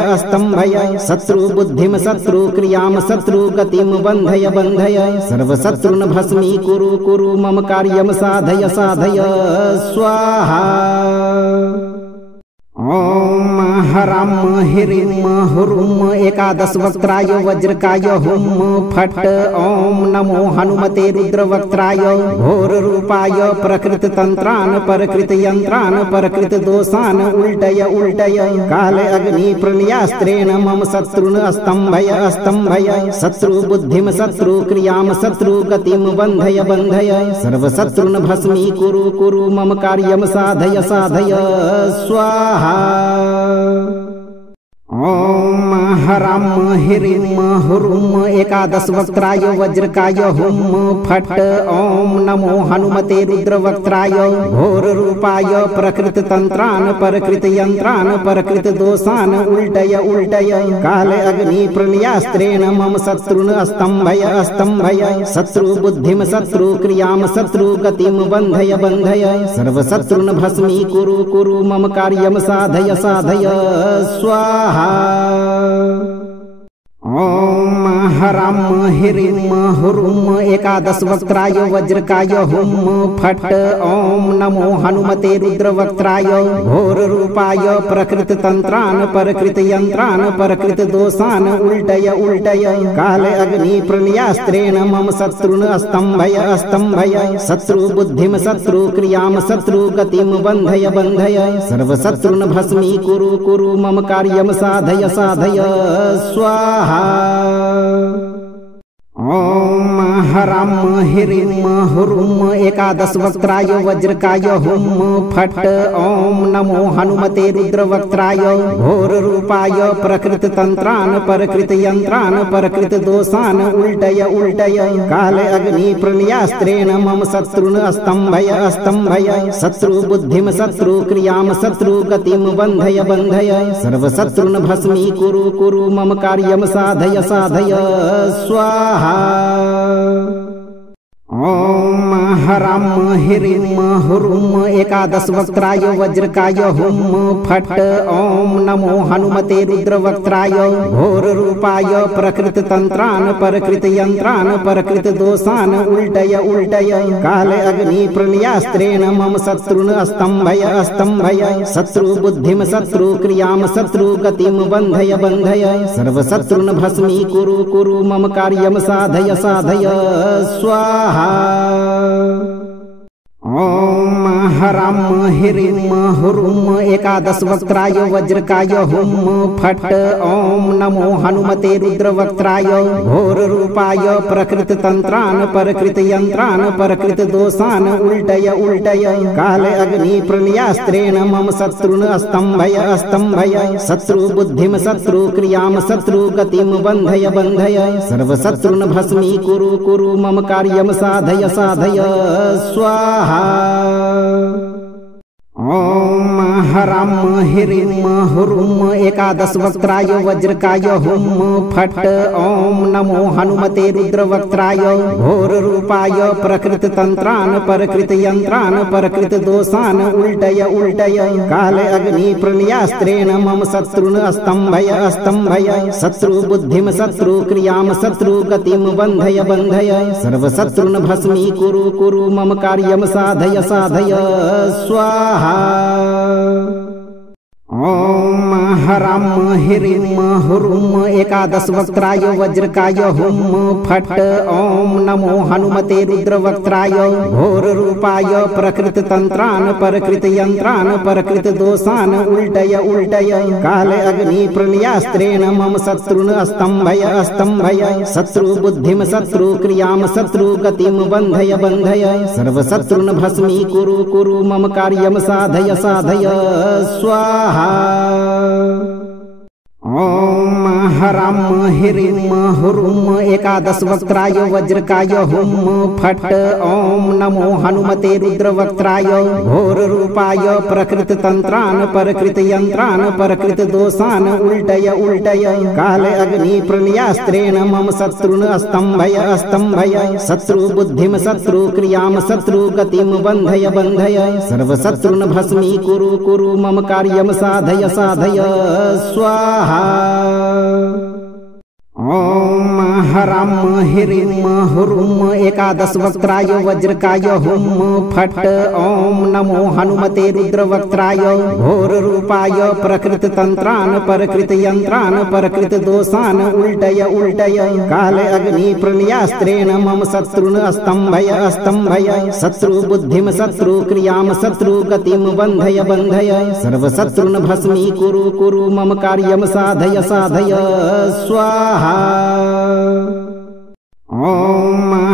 शत्रु बुद्धिम शत्रु क्रियाम शत्रु गतिम बंधय बंधय सर्व शत्रुन भस्मी कुरु कुरु मम कार्यम साधय साधय स्वाहा। ओम हराम ह्रीं हुरुं एकादश वक्त्राय वज्रकाय हुं फट् ओम नमो हनुमते रुद्रवक्त्राय घोर रूपाय प्रकृत तंत्रान परकृत यंत्रान परकृत दोषान उल्टय उल्टय काल अग्नि प्रलयास्त्रेण मम शत्रुन स्तंभय शत्रु बुद्धिम शत्रु क्रियाम शत्रु गतिम बंधय बंधय सर्व शत्रुन भस्मी कुरु कुरु मम कार्यम साधय साधय स्वाहा। ओम हराम ह्रीं हुरुं एकादश वक्त्राय वज्रकाय हुं फट् ओम नमो हनुमते रुद्रवक्त्राय घोर रूपाय प्रकृत तंत्रान परकृत यंत्रान परकृत दोषान उल्टय उल्टय काल अग्नि प्रलयास्त्रेण मम शत्रुन स्तंभय शत्रु बुद्धिम शत्रु क्रियाम शत्रु गतिम बंधय बंधय सर्व शत्रुन भस्मी कुरु कुरु मम कार्यम साधय साधय स्वाहा। ॐ ह्रां ह्रीं ह्रूं एकादशवक्त्राय वज्रकाय हुं फट् ॐ नमो हनुमते रुद्रवक्त्राय घोररूपाय प्रकृततन्त्रान् परकृतयन्त्रान् परकृतदोषान् उल्टय उल्टय काल अग्निप्रलयास्त्रेण मम शत्रून् अस्तम्भय अस्तम्भय शत्रुबुद्धिं शत्रुक्रियां शत्रुगतिं बन्धय बन्धय सर्वशत्रून् भस्मीकुरु कुरु मम कार्यं साधय साधय स्वाहा। ॐ ह्रां ह्रीं ह्रूं एकादशवक्त्राय वज्रकाय हुं फट् ॐ नमो हनुमते रुद्रवक्त्राय घोररूपाय प्रकृततन्त्रान् परकृतयन्त्रान् परकृतदोषान् उल्टय उल्टय काल अग्निप्रलयास्त्रेण मम शत्रून् अस्तम्भय अस्तम्भय शत्रुबुद्धिं शत्रुक्रियां शत्रुगतिं बन्धय बन्धय सर्वशत्रून् भस्मीकुरु कुरु मम कार्यं साधय साधय स्वाहा। ॐ ह्रां ह्रीं ह्रूं एकादशवक्त्राय वज्रकाय हुं फट् ॐ नमो हनुमते रुद्रवक्त्राय घोररूपाय प्रकृततन्त्रान् परकृतयन्त्रान् परकृतदोषान् उल्टय उल्टय काल अग्निप्रलयास्त्रेण मम शत्रून् अस्तम्भय अस्तम्भय शत्रुबुद्धिं शत्रुक्रियां शत्रुगतिं बन्धय बन्धय सर्वशत्रून् भस्मीकुरु कुरु मम कार्यं साधय साधय स्वाहा। ॐ ह्रां ह्रीं ह्रूं एकादशवक्त्राय वज्रकाय हुं फट् ॐ नमो हनुमते रुद्रवक्त्राय घोररूपाय प्रकृततन्त्रान् परकृतयन्त्रान् परकृतदोषान् उल्टय उल्टय काल अग्निप्रलयास्त्रेण मम शत्रून् अस्तम्भय अस्तम्भय शत्रुबुद्धिं शत्रुक्रियां शत्रुगतिं बन्धय बन्धय सर्वशत्रून् भस्मीकुरु कुरु मम कार्यं साधय साधय स्वाहा। ॐ ह्रां ह्रीं ह्रूं एकादशवक्त्राय वज्रकाय हुं फट् ॐ नमो हनुमते रुद्रवक्त्राय घोररूपाय प्रकृततन्त्रान् परकृतयन्त्रान् परकृतदोषान् उल्टय उल्टय काल अग्निप्रलयास्त्रेण मम शत्रून् अस्तम्भय अस्तम्भय शत्रुबुद्धिं शत्रुक्रियां शत्रुगतिं बन्धय बन्धय सर्वशत्रून् भस्मीकुरु कुरु मम कार्यं साधय साधय स्वाहा। ॐ ह्रां ह्रीं ह्रूं एकादशवक्त्राय वज्रकाय हुं फट् ॐ नमो हनुमते रुद्रवक्त्राय घोररूपाय प्रकृततन्त्रान् परकृतयन्त्रान् परकृतदोषान् उल्टय उल्टय काल अग्निप्रलयास्त्रेण मम शत्रून् अस्तम्भय अस्तम्भय शत्रुबुद्धिं शत्रुक्रियां शत्रुगतिं बन्धय बन्धय सर्वशत्रून् भस्मीकुरु कुरु मम कार्यं साधय साधय स्वाहा। ॐ ह्रां ह्रीं ह्रूं एकादशवक्त्राय वज्रकाय हुं फट् ॐ नमो हनुमते रुद्रवक्त्राय घोररूपाय प्रकृततन्त्रान् परकृतयन्त्रान् परकृतदोषान् उल्टय उल्टय काल अग्निप्रलयास्त्रेण मम शत्रून् अस्तम्भय अस्तम्भय शत्रुबुद्धिं शत्रुक्रियां शत्रुगतिं बन्धय बन्धय सर्वशत्रून् भस्मीकुरु कुरु मम कार्यं साधय साधय स्वाहा। ॐ ह्रां ह्रीं ह्रूं एकादशवक्त्राय वज्रकाय हुं फट् ॐ नमो हनुमते रुद्रवक्त्राय घोररूपाय प्रकृततन्त्रान् परकृतयन्त्रान् परकृतदोषान् उल्टय उल्टय काल अग्निप्रलयास्त्रेण मम शत्रून् अस्तम्भय अस्तम्भय शत्रुबुद्धिं शत्रुक्रियां शत्रुगतिं बन्धय बन्धय सर्वशत्रून् भस्मीकुरु कुरु मम कार्यं साधय साधय स्वाहा। ॐ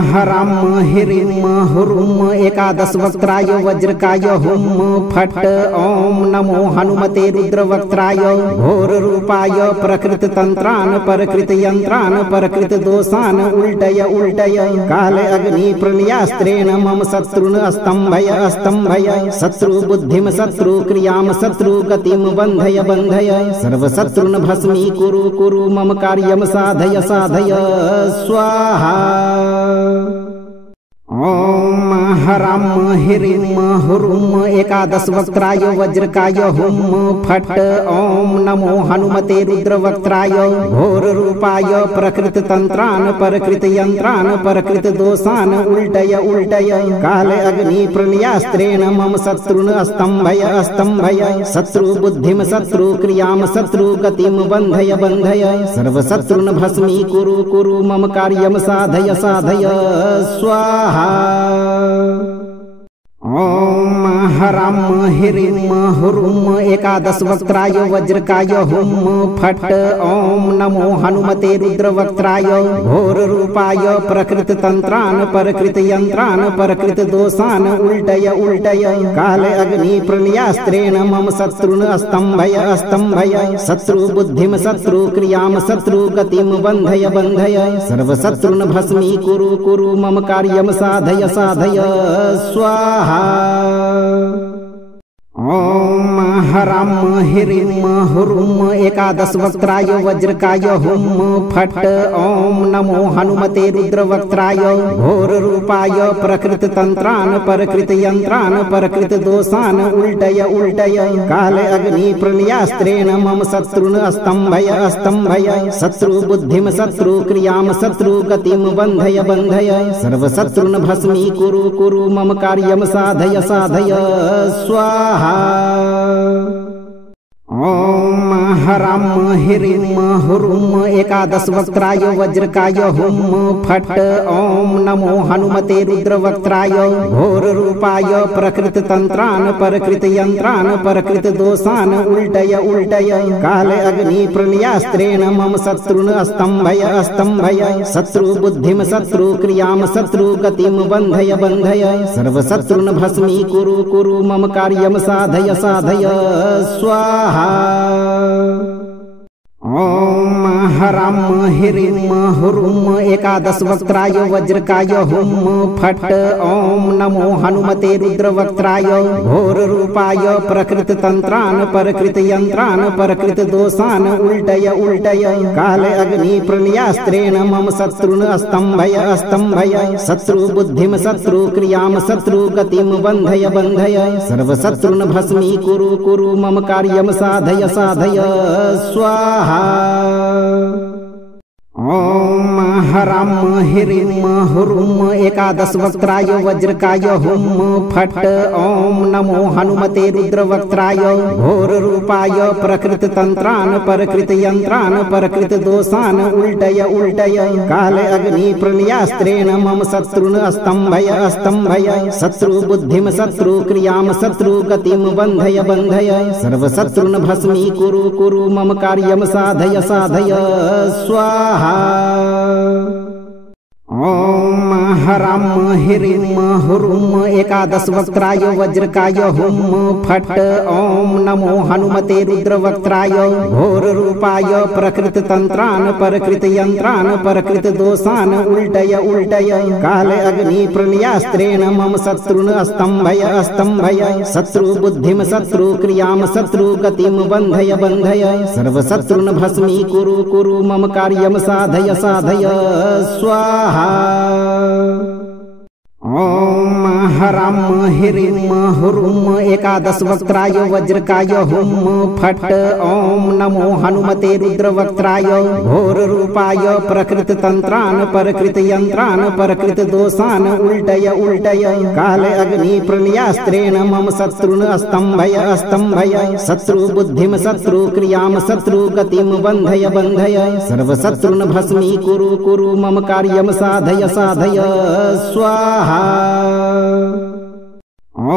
ह्रां ह्रीं ह्रूं एकादशवक्त्राय वज्रकाय हुं फट् ॐ नमो हनुमते रुद्रवक्त्राय घोररूपाय प्रकृततन्त्रान् परकृतयन्त्रान् परकृतदोषान् उल्टय उल्टय काल अग्निप्रलयास्त्रेण मम शत्रून् अस्तम्भय अस्तम्भय शत्रुबुद्धिं शत्रुक्रियां शत्रुगतिं बन्धय बन्धय सर्वशत्रून् भस्मीकुरु कुरु मम कार्यं साधय साधय स्वाहा। ॐ ह्रां ह्रीं ह्रूं एकादशवक्त्राय वज्रकाय हुं फट् ॐ नमो हनुमते रुद्रवक्त्राय घोररूपाय प्रकृततन्त्रान् परकृतयन्त्रान् परकृतदोषान् उल्टय उल्टय काल अग्निप्रलयास्त्रेण मम शत्रून् अस्तम्भय अस्तम्भय शत्रुबुद्धिं शत्रुक्रियां शत्रुगतिं बन्धय बन्धय सर्वशत्रून् भस्मीकुरु कुरु मम कार्यं साधय साधय स्वाहा। ॐ ह्रां ह्रीं ह्रूं एकादशवक्त्राय वज्रकाय हुं फट् ॐ नमो हनुमते रुद्रवक्त्राय घोररूपाय प्रकृततन्त्रान् परकृतयन्त्रान् परकृतदोषान् उल्टय उल्टय काल अग्निप्रलयास्त्रेण मम शत्रून् अस्तम्भय अस्तम्भय शत्रुबुद्धिं शत्रुक्रियां शत्रुगतिं बन्धय बन्धय सर्वशत्रून् भस्मीकुरु कुरु मम कार्यं साधय साधय स्वाहा। ॐ ह्रां ह्रीं ह्रूं एकादशवक्त्राय वज्रकाय हुं फट् ॐ नमो हनुमते रुद्रवक्त्राय घोररूपाय प्रकृततन्त्रान् परकृतयन्त्रान् परकृतदोषान् उल्टय उल्टय काल अग्निप्रलयास्त्रेण मम शत्रून् अस्तम्भय अस्तम्भय शत्रुबुद्धिं शत्रुक्रियां शत्रुगतिं बन्धय बन्धय सर्वशत्रून् भस्मीकुरु कुरु मम कार्यं साधय साधय स्वाहा। ॐ ह्रां ह्रीं ह्रूं एकादशवक्त्राय वज्रकाय हुं फट् ॐ नमो हनुमते रुद्रवक्त्राय घोररूपाय प्रकृततन्त्रान् परकृतयन्त्रान् परकृतदोषान् उल्टय उल्टय काल अग्निप्रलयास्त्रेण मम शत्रून् अस्तम्भय अस्तम्भय शत्रुबुद्धिं शत्रुक्रियां शत्रुगतिं बन्धय बन्धय सर्वशत्रून् भस्मीकुरु कुरु मम कार्यं साधय साधय स्वाहा। ॐ ह्रां ह्रीं ह्रूं एकादशवक्त्राय वज्रकाय हुं फट् ॐ नमो हनुमते रुद्रवक्त्राय घोररूपाय प्रकृततन्त्रान् परकृतयन्त्रान् परकृतदोषान् उल्टय उल्टय काल अग्निप्रलयास्त्रेण मम शत्रून् अस्तम्भय अस्तम्भय शत्रुबुद्धिं शत्रुक्रियां शत्रुगतिं बन्धय बन्धय सर्वशत्रून् भस्मीकुरु कुरु मम कार्यं साधय साधय स्वाहा। ॐ ह्रां ह्रीं ह्रूं एकादशवक्त्राय वज्रकाय हुं फट् ॐ नमो हनुमते रुद्रवक्त्राय घोररूपाय प्रकृततन्त्रान् परकृतयन्त्रान् परकृतदोषान् उल्टय उल्टय काल अग्निप्रलयास्त्रेण मम शत्रून् अस्तम्भय अस्तम्भय शत्रुबुद्धिं शत्रुक्रियां शत्रुगतिं बन्धय बन्धय सर्वशत्रून् भस्मीकुरु कुरु मम कार्यं साधय साधय स्वाहा। ॐ ह्रां ह्रीं ह्रूं एकादशवक्त्राय वज्रकाय हुं फट् ॐ नमो हनुमते रुद्रवक्त्राय घोररूपाय प्रकृततन्त्रान् परकृतयन्त्रान् परकृतदोषान् उल्टय उल्टय काल अग्निप्रलयास्त्रेण मम शत्रून् अस्तम्भय अस्तम्भय शत्रुबुद्धिं शत्रुक्रियां शत्रुगतिं बन्धय बन्धय सर्वशत्रून् भस्मीकुरु कुरु मम कार्यं साधय साधय स्वाहा। ॐ ह्रां ह्रीं ह्रूं एकादशवक्त्राय वज्रकाय हुं फट् ॐ नमो हनुमते रुद्रवक्त्राय घोररूपाय प्रकृततन्त्रान् परकृतयन्त्रान् परकृतदोषान् उल्टय उल्टय काल अग्निप्रलयास्त्रेण मम शत्रून् अस्तम्भय अस्तम्भय शत्रुबुद्धिं शत्रुक्रियां शत्रुगतिं बन्धय बन्धय सर्वशत्रून् भस्मीकुरु कुरु मम कार्यं साधय साधय स्वाहा। ॐ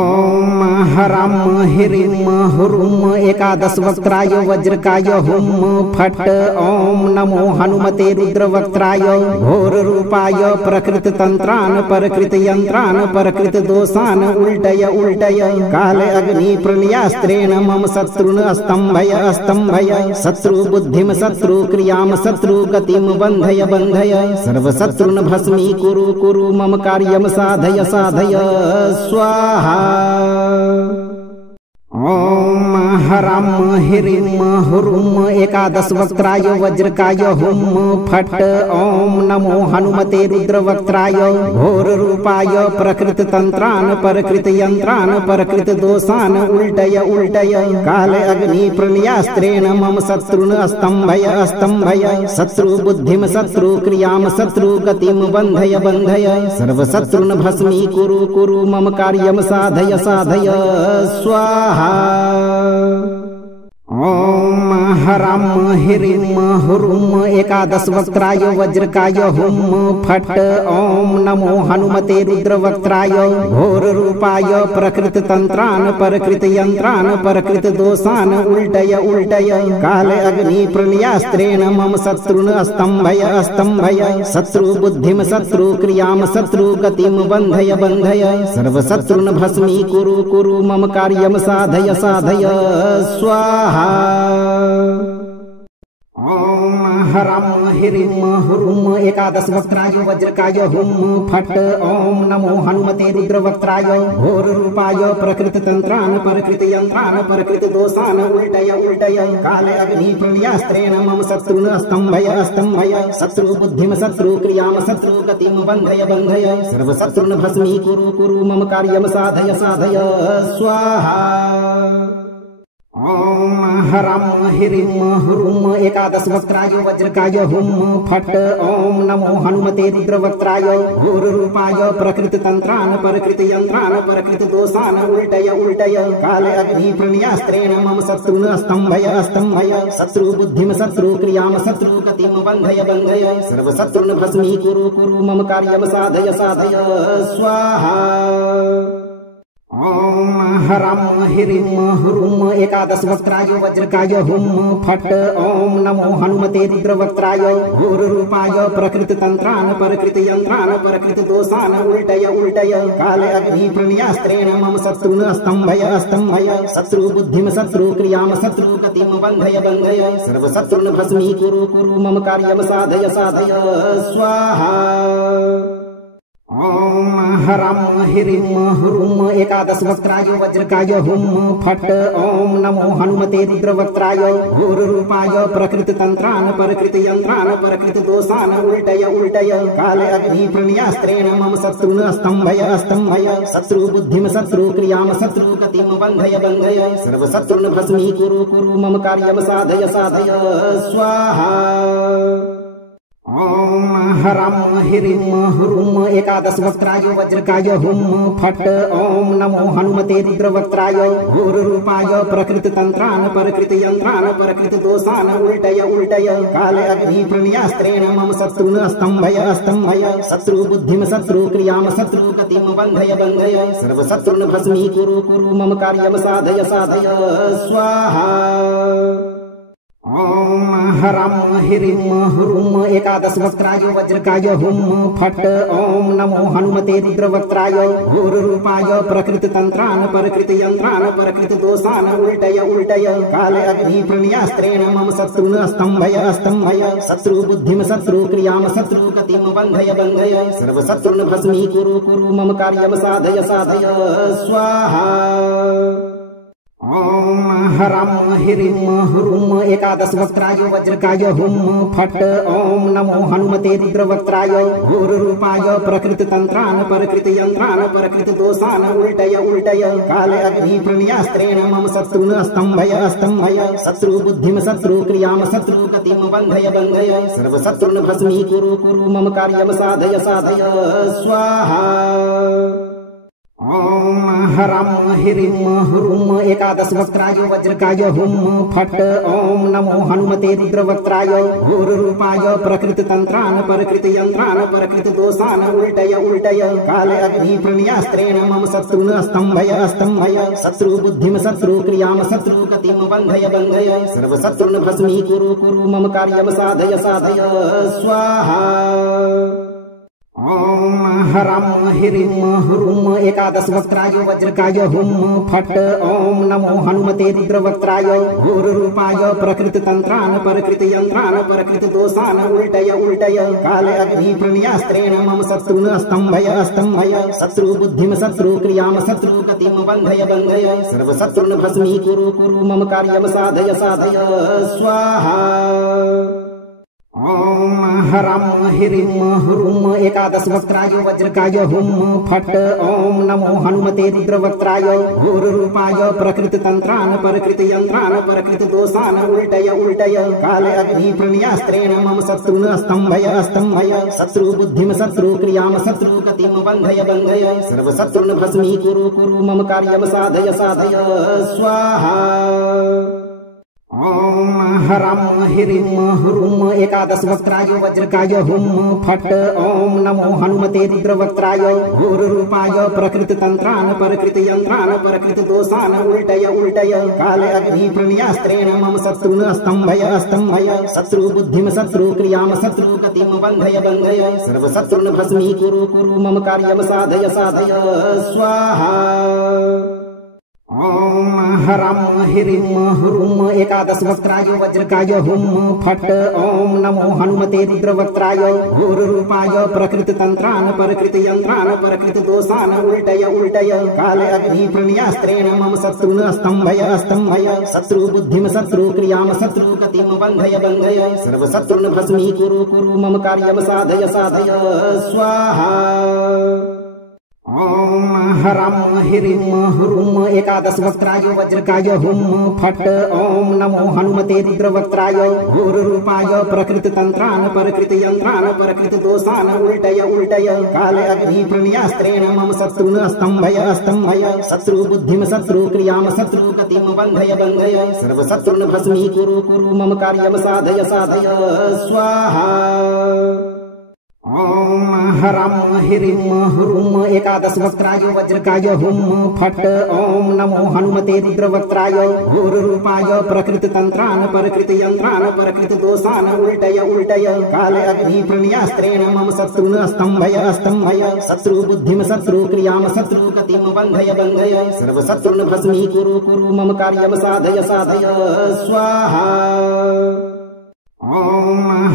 ह्रां ह्रीं ह्रूं एकादशवक्त्राय वज्रकाय हुं फट् ॐ नमो हनुमते रुद्रवक्त्राय घोररूपाय प्रकृततन्त्रान् परकृतयन्त्रान् परकृतदोषान् उल्टय उल्टय काल अग्निप्रलयास्त्रेण मम शत्रून् अस्तम्भय अस्तम्भय शत्रुबुद्धिं शत्रुक्रियां शत्रुगतिं बन्धय बन्धय सर्वशत्रून् भस्मीकुरु कुरु मम कार्यं साधय साधय स्वाहा। ॐ हराम हिरिम हुरुम एकादश वक्त्राय वज्रकाय हुम फट ओम नमो हनुमते रुद्रवक्त्राय घोर रूपाय प्रकृत तंत्रान परकृत यंत्रान परकृत दोषान उल्टय उल्टय काल अग्नि प्रलयास्त्रेण मम शत्रुन स्तंभय शत्रु बुद्धिम शत्रु क्रियाम शत्रु गतिम बंधय बंधय सर्व शत्रुन भस्मी कुरु कुरु मम कार्यम साधय साधय स्वाहा। ओम हराम हिरिम हुरुम एकादश वक्त्राय वज्रकाय हुम फट ओम नमो हनुमते रुद्रवक्त्राय घोर रूपाय प्रकृत तंत्रान परकृत यंत्रान परकृत दोषान उल्टय उल्टय काल अग्नि प्रलयास्त्रेण मम शत्रुन स्तंभय शत्रु बुद्धिम शत्रु क्रियाम शत्रु गतिम बंधय बंधय सर्व शत्रुन भस्मी कुरु कुरु मम कार्यम साधय साधय स्वाहा। ओम हराम हिरिम हुरुम एकादश वक्त्राय वज्रकाय हुम फट ओम नमो हनुमते रुद्रवक्त्राय घोर रूपाय प्रकृत तंत्रान परकृत यंत्रान परकृत दोषान उल्टय उल्टय काल अग्नि प्रलयास्त्रेण मम शत्रुन स्तंभय शत्रु बुद्धिम शत्रु क्रियाम शत्रु गतिम बंधय बंधय सर्व शत्रुन भस्मी कुरु कुरु मम कार्यम साधय साधय स्वाहा। ओम हराम हिरिम हुरुम एकादश वक्त्राय वज्रकाय हुम फट ओम नमो हनुमते रुद्रवक्त्राय घोर रूपाय प्रकृत तंत्रान परकृत यंत्रान परकृत दोषान उल्टय उल्टय काल अग्नि प्रलयास्त्रेण मम शत्रुन स्तंभय शत्रु बुद्धिम शत्रु क्रियाम शत्रु गतिम बंधय बंधय सर्व शत्रुन भस्मी कुरु कुरु मम कार्यम साधय साधय स्वाहा। ओम हराम हिरिम हुरुम एकादश वक्त्राय वज्रकाय हुम फट ओम नमो हनुमते रुद्रवक्त्राय घोर रूपाय प्रकृत तंत्रान परकृत यंत्रान परकृत दोषान उल्टय उल्टय काल अग्नि प्रलयास्त्रेण मम शत्रुन स्तंभय शत्रु बुद्धिम शत्रु क्रियाम शत्रु गतिम बंधय बंधय सर्व शत्रुन भस्मी कुरु कुरु मम कार्यम साधय साधय स्वाहा। ओम हराम हिरिम हुरुम एकादश वक्त्राय वज्रकाय हुम फट ओम नमो हनुमते रुद्रवक्त्राय घोर रूपाय प्रकृत तंत्रान परकृत यंत्रान परकृत दोषान उल्टय उल्टय काल अग्नि प्रलयास्त्रेण मम शत्रुन स्तंभय शत्रु बुद्धिम शत्रु क्रियाम शत्रु गतिम बंधय बंधय सर्व शत्रुन भस्मी कुरु कुरु मम कार्यम साधय साधय स्वाहा। ओम हराम हिरिम हुरुम एकादश वक्त्राय वज्रकाय हुम फट ओम नमो हनुमते रुद्रवक्त्राय घोर रूपाय प्रकृत तंत्रान परकृत यंत्रान परकृत दोषान उल्टय उल्टय काल अग्नि प्रलयास्त्रेण मम शत्रुन स्तंभय शत्रु बुद्धिम शत्रु क्रियाम शत्रु गतिम बंधय बंधय सर्व शत्रुन भस्मी कुरु कुरु मम कार्यम साधय साधय स्वाहा। ओम हराम हिरिम हुरुम एकादश वक्त्राय वज्रकाय हुम फट ओम नमो हनुमते रुद्रवक्त्राय घोर रूपाय प्रकृत तंत्रान परकृत यंत्रान परकृत दोषान उल्टय उल्टय काल अग्नि प्रलयास्त्रेण मम शत्रुन स्तंभय शत्रु बुद्धिम शत्रु क्रियाम शत्रु गतिम बंधय बंधय सर्व शत्रुन भस्मी कुरु कुरु मम कार्यम साधय साधय स्वाहा। ओम हराम हिरिम हुरुम एकादश वक्त्राय वज्रकाय हुम फट ओम नमो हनुमते रुद्रवक्त्राय घोर रूपाय प्रकृत तंत्रान परकृत यंत्रान परकृत दोषान उल्टय उल्टय काल अग्नि प्रलयास्त्रेण मम शत्रुन स्तंभय शत्रु बुद्धिम शत्रु क्रियाम शत्रु गतिम बंधय बंधय सर्व शत्रुन भस्मी कुरु कुरु मम कार्यम साधय साधय स्वाहा। ओम हराम हिरिम हुरुम एकादश वक्त्राय वज्रकाय हुम फट ओम नमो हनुमते रुद्रवक्त्राय घोर रूपाय प्रकृत तंत्रान परकृत यंत्रान परकृत दोषान उल्टय उल्टय काल अग्नि प्रलयास्त्रेण मम शत्रुन स्तंभय शत्रु बुद्धिम शत्रु क्रियाम शत्रु गतिम बंधय बंधय सर्व शत्रुन भस्मी कुरु कुरु मम कार्यम साधय साधय स्वाहा। ॐ ह्रां ह्रीं ह्रूं एकादश वक्त्राय वज्रकाय हुं फट् ॐ नमो हनुमते रुद्रवक्त्राय घोररूपाय प्रकृतितन्त्रान् परकृतियन्त्रान् परकृतिदोषान् उल्टय उल्टय काले अग्नि प्रणयास्त्रेण मम शत्रून् स्तम्भय शत्रुबुद्धिं शत्रुक्रियां शत्रुगतिं बन्धय बन्धय सर्वशत्रून् भस्मीकुरु कुरु मम कार्यं साधय साधय स्वाहा। ॐ ह्रां ह्रीं ह्रूं एकादश वक्त्राय वज्रकाय हुं फट् ॐ नमो हनुमते रुद्रवक्त्राय घोररूपाय प्रकृतितन्त्रान् परकृतियन्त्रान् परकृतिदोषान् उल्टय उल्टय काले अग्नि प्रणयास्त्रेण मम शत्रून् स्तम्भय शत्रुबुद्धिं शत्रुक्रियां शत्रुगतिं बन्धय बन्धय सर्वशत्रून् भस्मीकुरु कुरु मम कार्यं साधय साधय स्वाहा। ॐ ह्रां ह्रीं ह्रूं एकादश वक्त्राय वज्रकाय हुं फट् ॐ नमो हनुमते रुद्रवक्त्राय घोररूपाय प्रकृतितन्त्रान् परकृतियन्त्रान् परकृतिदोषान् उल्टय उल्टय काले अग्नि प्रणयास्त्रेण मम शत्रून् स्तम्भय शत्रुबुद्धिं शत्रुक्रियां शत्रुगतिं बन्धय बन्धय सर्वशत्रून् भस्मीकुरु कुरु मम कार्यं साधय साधय स्वाहा। ॐ ह्रां ह्रीं ह्रूं एकादश वक्त्राय वज्रकाय हुं फट् ॐ नमो हनुमते रुद्रवक्त्राय घोररूपाय प्रकृतितन्त्रान् परकृतियन्त्रान् परकृतिदोषान् उल्टय उल्टय काले अग्नि प्रणयास्त्रेण मम शत्रून् स्तम्भय शत्रुबुद्धिं शत्रुक्रियां शत्रुगतिं बन्धय बन्धय सर्वशत्रून् भस्मीकुरु कुरु मम कार्यं साधय साधय स्वाहा। ॐ ह्रां ह्रीं ह्रूं एकादश वक्त्राय वज्रकाय हुं फट् ॐ नमो हनुमते रुद्रवक्त्राय घोररूपाय प्रकृतितन्त्रान् परकृतियन्त्रान् परकृतिदोषान् उल्टय उल्टय काले अग्नि प्रणयास्त्रेण मम शत्रून् स्तम्भय शत्रुबुद्धिं शत्रुक्रियां शत्रुगतिं बन्धय बन्धय सर्वशत्रून् भस्मीकुरु कुरु मम कार्यं साधय साधय स्वाहा। ॐ ह्रां ह्रीं ह्रूं एकादश वक्त्राय वज्रकाय हुं फट् ॐ नमो हनुमते रुद्रवक्त्राय घोररूपाय प्रकृतितन्त्रान् परकृतियन्त्रान् परकृतिदोषान् उल्टय उल्टय काले अग्नि प्रणयास्त्रेण मम शत्रून् स्तम्भय शत्रुबुद्धिं शत्रुक्रियां शत्रुगतिं बन्धय बन्धय सर्वशत्रून् भस्मीकुरु कुरु मम कार्यं साधय साधय स्वाहा। ॐ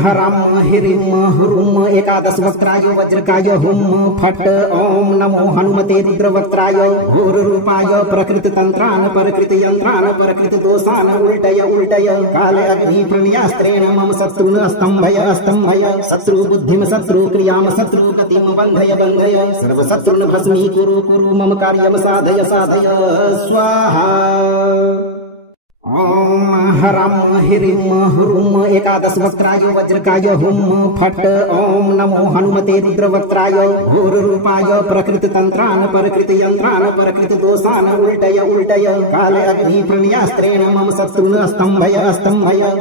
ह्रां ह्रीं ह्रूं एकादश वक्त्राय वज्रकाय हुं फट् ॐ नमो हनुमते रुद्रवक्त्राय घोररूपाय प्रकृतितन्त्रान् परकृतियन्त्रान् परकृतिदोषान् उल्टय उल्टय काले अग्नि प्रणयास्त्रेण मम शत्रून् स्तम्भय शत्रुबुद्धिं शत्रुक्रियां शत्रुगतिं बन्धय बन्धय सर्वशत्रून् भस्मीकुरु कुरु मम कार्यं साधय साधय स्वाहा। ॐ ह्रां ह्रीं ह्रूं एकादश वक्त्राय वज्रकाय हुं फट् ॐ नमो हनुमते रुद्रवक्त्राय घोररूपाय प्रकृतितन्त्रान् परकृतियन्त्रान् परकृतिदोषान् उल्टय उल्टय काले अग्नि प्रणयास्त्रेण मम शत्रून् स्तम्भय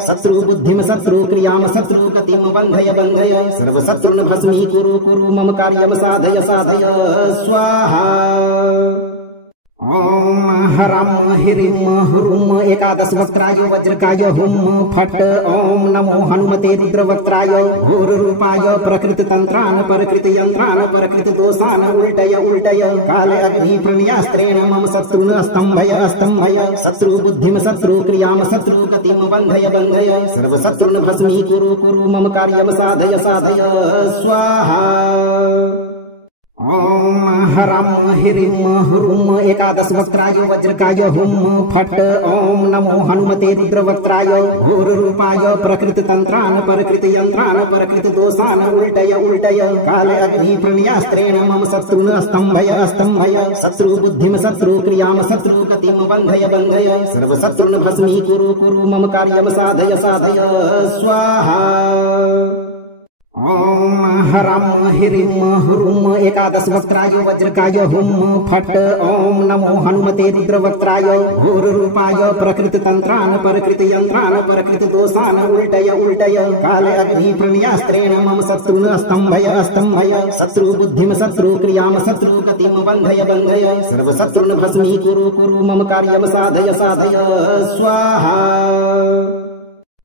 शत्रुबुद्धिं शत्रुक्रियां शत्रुगतिं बन्धय बन्धय सर्वशत्रून् भस्मीकुरु कुरु मम कार्यं साधय साधय स्वाहा। ॐ ह्रां ह्रीं ह्रूं एकादश वक्त्राय वज्रकाय हुं फट् ॐ नमो हनुमते रुद्रवक्त्राय घोररूपाय प्रकृतितन्त्रान् परकृतियन्त्रान् परकृतिदोषान् उल्टय उल्टय काले अग्नि प्रणयास्त्रेण मम शत्रून् स्तम्भय शत्रुबुद्धिं शत्रुक्रियां शत्रुगतिं बन्धय बन्धय सर्वशत्रून् भस्मीकुरु कुरु मम कार्यं साधय साधय स्वाहा। ॐ ह्रां ह्रीं ह्रूं एकादश वक्त्राय वज्रकाय हुं फट् ॐ नमो हनुमते रुद्रवक्त्राय घोररूपाय प्रकृतितन्त्रान् परकृतियन्त्रान् परकृतिदोषान् उल्टय उल्टय काले अग्नि प्रणयास्त्रेण मम शत्रून् स्तम्भय शत्रुबुद्धिं शत्रुक्रियां शत्रुगतिं बन्धय बन्धय सर्वशत्रून् भस्मीकुरु कुरु मम कार्यं साधय साधय स्वाहा। ॐ ह्रां ह्रीं ह्रूं एकादश वक्त्राय वज्रकाय हुं फट् ॐ नमो हनुमते रुद्रवक्त्राय घोररूपाय प्रकृतितन्त्रान् परकृतियन्त्रान् परकृतिदोषान् उल्टय उल्टय काले अग्नि प्रणयास्त्रेण मम शत्रून् स्तम्भय शत्रुबुद्धिं शत्रुक्रियां शत्रुगतिं बन्धय बन्धय सर्वशत्रून् भस्मीकुरु कुरु मम कार्यं साधय साधय स्वाहा।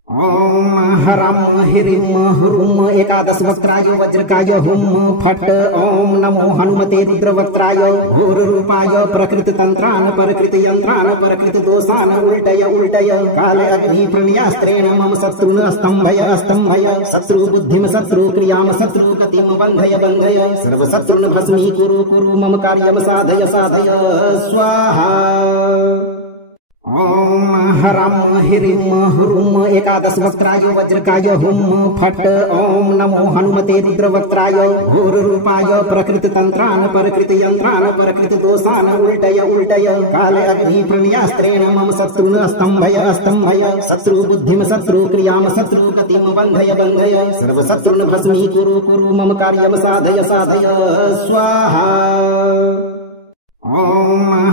ॐ ह्रां ह्रीं ह्रूं एकादश वक्त्राय वज्रकाय हुं फट् ॐ नमो हनुमते रुद्रवक्त्राय घोररूपाय प्रकृततन्त्रान् परकृतयन्त्रान् परकृतदोषान् उल्टय उल्टय काल अग्नि प्रणयास्त्रेण मम शत्रून् स्तम्भय स्तम्भय शत्रुबुद्धिं शत्रुक्रियां शत्रुगतिं बन्धय बन्धय सर्वशत्रून् भस्मीकुरु कुरु मम कार्यं साधय साधय स्वाहा। ॐ ह्रां ह्रीं ह्रूं एकादश वक्त्राय वज्रकाय हुं फट् ॐ नमो हनुमते रुद्रवक्त्राय घोररूपाय प्रकृततन्त्रान् परकृतयन्त्रान् परकृतदोषान् उल्टय उल्टय काल अग्नि प्रणयास्त्रेण मम शत्रून् स्तम्भय स्तम्भय शत्रुबुद्धिं शत्रुक्रियां शत्रुगतिं बन्धय बन्धय सर्वशत्रून् भस्मीकुरु कुरु मम कार्यं साधय साधय स्वाहा। ॐ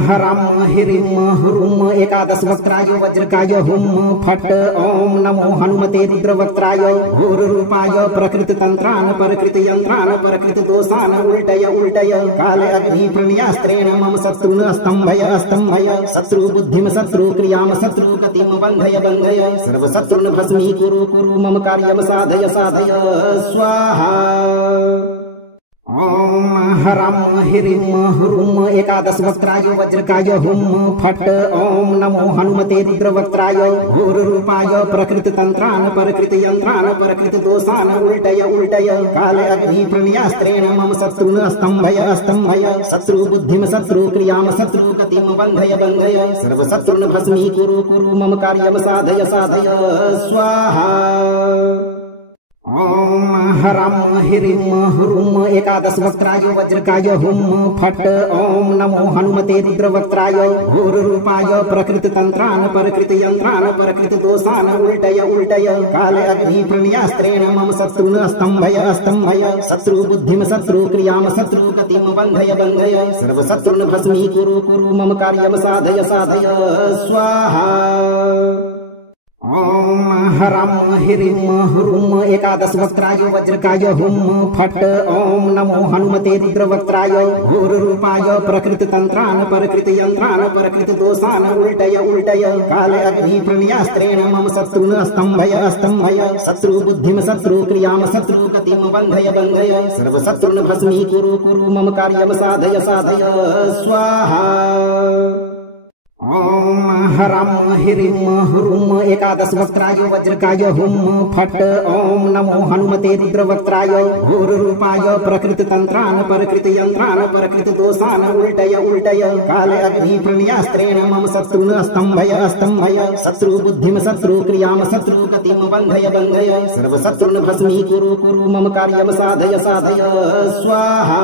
ह्रां ह्रीं ह्रूं एकादश वक्त्राय वज्रकाय हुं फट् ॐ नमो हनुमते रुद्रवक्त्राय घोररूपाय प्रकृततन्त्रान् परकृतयन्त्रान् परकृतदोषान् उल्टय उल्टय काल अग्नि प्रणयास्त्रेण मम शत्रून् स्तम्भय स्तम्भय शत्रुबुद्धिं शत्रुक्रियां शत्रुगतिं बन्धय बन्धय सर्वशत्रून् भस्मीकुरु कुरु मम कार्यं साधय साधय स्वाहा। ॐ ह्रां ह्रीं ह्रूं एकादश वक्त्राय वज्रकाय हुं फट् ॐ नमो हनुमते रुद्रवक्त्राय घोररूपाय प्रकृततन्त्रान् परकृतयन्त्रान् परकृतदोषान् उल्टय उल्टय काल अग्नि प्रणयास्त्रेण मम शत्रून् स्तम्भय स्तम्भय शत्रुबुद्धिं शत्रुक्रियां शत्रुगतिं बन्धय बन्धय सर्वशत्रून् भस्मीकुरु कुरु मम कार्यं साधय साधय स्वाहा। ॐ ह्रां ह्रीं ह्रूं एकादश वक्त्राय वज्रकाय हुं फट् ॐ नमो हनुमते रुद्रवक्त्राय घोररूपाय प्रकृततन्त्रान् परकृतयन्त्रान् परकृतदोषान् उल्टय उल्टय काल अग्नि प्रणयास्त्रेण मम शत्रून् स्तम्भय स्तम्भय शत्रुबुद्धिं शत्रुक्रियां शत्रुगतिं बन्धय बन्धय सर्वशत्रून् भस्मीकुरु कुरु मम कार्यं साधय साधय स्वाहा। ॐ ह्रां ह्रीं ह्रूं एकादश वक्त्राय वज्रकाय हुं फट् ॐ नमो हनुमते रुद्रवक्त्राय घोररूपाय प्रकृततन्त्रान् परकृतयन्त्रान् परकृतदोषान् उल्टय उल्टय काल अग्नि प्रणयास्त्रेण मम शत्रून् स्तम्भय स्तम्भय शत्रुबुद्धिं शत्रुक्रियां शत्रुगतिं बन्धय बन्धय सर्वशत्रून् भस्मीकुरु कुरु मम कार्यं साधय साधय स्वाहा। ॐ ह्रां ह्रीं ह्रूं एकादश वक्त्राय वज्रकाय हुं फट् ॐ नमो हनुमते रुद्रवक्त्राय घोररूपाय प्रकृततन्त्रान् परकृतयन्त्रान् परकृतदोषान् उल्टय उल्टय काल अग्नि प्रणयास्त्रेण मम शत्रून् स्तम्भय स्तम्भय शत्रुबुद्धिं शत्रुक्रियां शत्रुगतिं बन्धय बन्धय सर्वशत्रून् भस्मीकुरु कुरु मम कार्यं साधय साधय स्वाहा।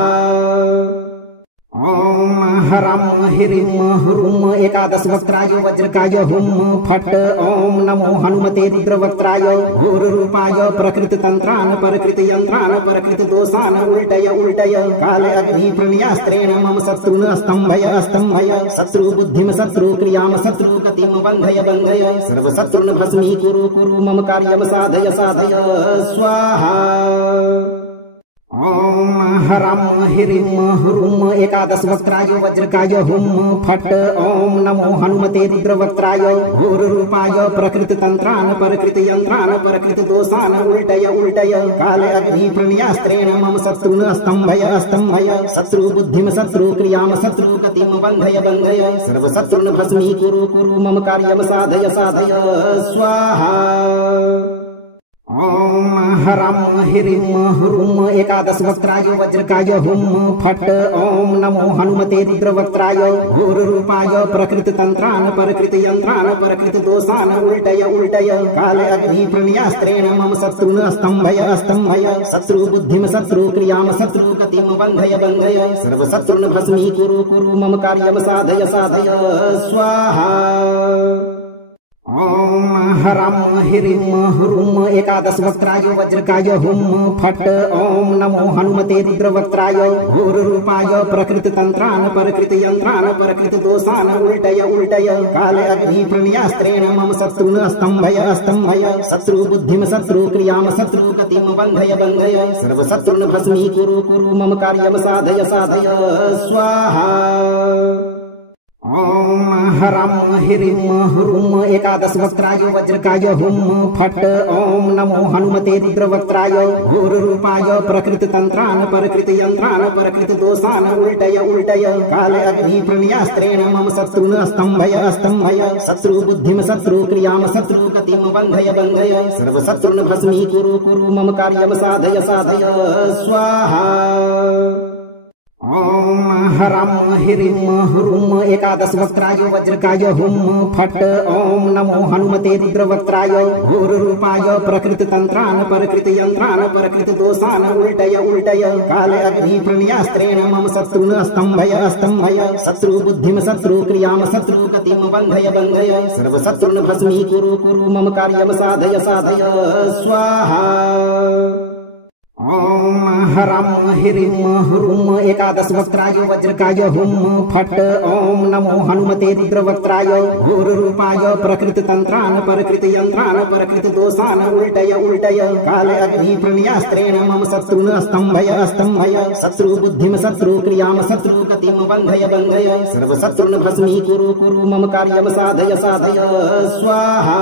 ॐ ह्रां ह्रीं ह्रूं एकादश वक्त्राय वज्रकाय हुं फट् ॐ नमो हनुमते रुद्रवक्त्राय घोररूपाय प्रकृततन्त्रान् परकृतयन्त्रान् परकृतदोषान् उल्टय उल्टय काल अग्नि प्रणयास्त्रेण मम शत्रून् स्तम्भय स्तम्भय शत्रुबुद्धिं शत्रुक्रियां शत्रुगतिं बन्धय बन्धय सर्वशत्रून् भस्मीकुरु कुरु मम कार्यं साधय साधय स्वाहा। ॐ ह्रां ह्रीं ह्रूं एकादश वक्त्राय वज्रकाय हुं फट् ॐ नमो हनुमते रुद्रवक्त्राय घोररूपाय प्रकृततन्त्रान् परकृतयन्त्रान् परकृतदोषान् उल्टय उल्टय काल अग्नि प्रणयास्त्रेण मम शत्रून् स्तम्भय स्तम्भय शत्रुबुद्धिं शत्रुक्रियां शत्रुगतिं बन्धय बन्धय सर्वशत्रून् भस्मीकुरु कुरु मम कार्यं साधय साधय स्वाहा। ॐ ह्रां ह्रीं ह्रूं एकादश वक्त्राय वज्रकाय हुं फट् ॐ नमो हनुमते रुद्रवक्त्राय घोररूपाय प्रकृततन्त्रान् परकृतयन्त्रान् परकृतदोषान् उल्टय उल्टय काल अग्नि प्रणयास्त्रेण मम शत्रून् स्तम्भय स्तम्भय शत्रुबुद्धिं शत्रुक्रियां शत्रुगतिं बन्धय बन्धय सर्वशत्रून् भस्मीकुरु कुरु मम कार्यं साधय साधय स्वाहा। ॐ ह्रां ह्रीं ह्रूं एकादश वक्त्राय वज्रकाय हुं फट् ॐ नमो हनुमते रुद्रवक्त्राय घोररूपाय प्रकृततन्त्रान् परकृतयन्त्रान् परकृतदोषान् उल्टय उल्टय काल अग्नि प्रणयास्त्रेण मम शत्रून् स्तम्भय स्तम्भय शत्रुबुद्धिं शत्रुक्रियां शत्रुगतिं बन्धय बन्धय सर्वशत्रून् भस्मीकुरु कुरु मम कार्यं साधय साधय स्वाहा। ओम ह्रां ह्रीं ह्रूं एकादश वक्त्राय वज्रकाय हुं फट् ओम नमो हनुमते रुद्रवक्त्राय घोररूपाय प्रकृत तंत्रान् परकृत यंत्रान् परकृत दोषान् उल्टय उल्टय काल अग्नि प्रणयास्त्रेण मम शत्रून् स्तंभय शत्रु बुद्धिं शत्रु क्रियां शत्रु गतिं बन्धय बन्धय सर्व शत्रून् भस्मी कुरु मम कार्यं साधय स्वाहा। ओम ह्रां ह्रीं ह्रूं एकादश वक्त्राय वज्रकाय हुं फट् ओम नमो हनुमते रुद्रवक्त्राय घोररूपाय प्रकृत तंत्रान् परकृत यंत्रान् परकृत दोषान् उल्टय उल्टय काल अग्नि प्रणयास्त्रेण मम शत्रून् स्तंभय शत्रु बुद्धिं शत्रु क्रियां शत्रु गतिं बन्धय बन्धय सर्व शत्रून् भस्मी कुरु मम कार्यं साधय स्वाहा। ओम ह्रां ह्रीं ह्रूं एकादश वक्त्राय वज्रकाय हुं फट् ओम नमो हनुमते रुद्रवक्त्राय घोररूपाय प्रकृत तंत्रान् परकृत यंत्रान् परकृत दोषान् उल्टय उल्टय काल अग्नि प्रणयास्त्रेण मम शत्रून् स्तंभय शत्रु बुद्धिं शत्रु क्रियां शत्रु गतिं बन्धय बन्धय सर्व शत्रून् भस्मी कुरु मम कार्यं साधय स्वाहा।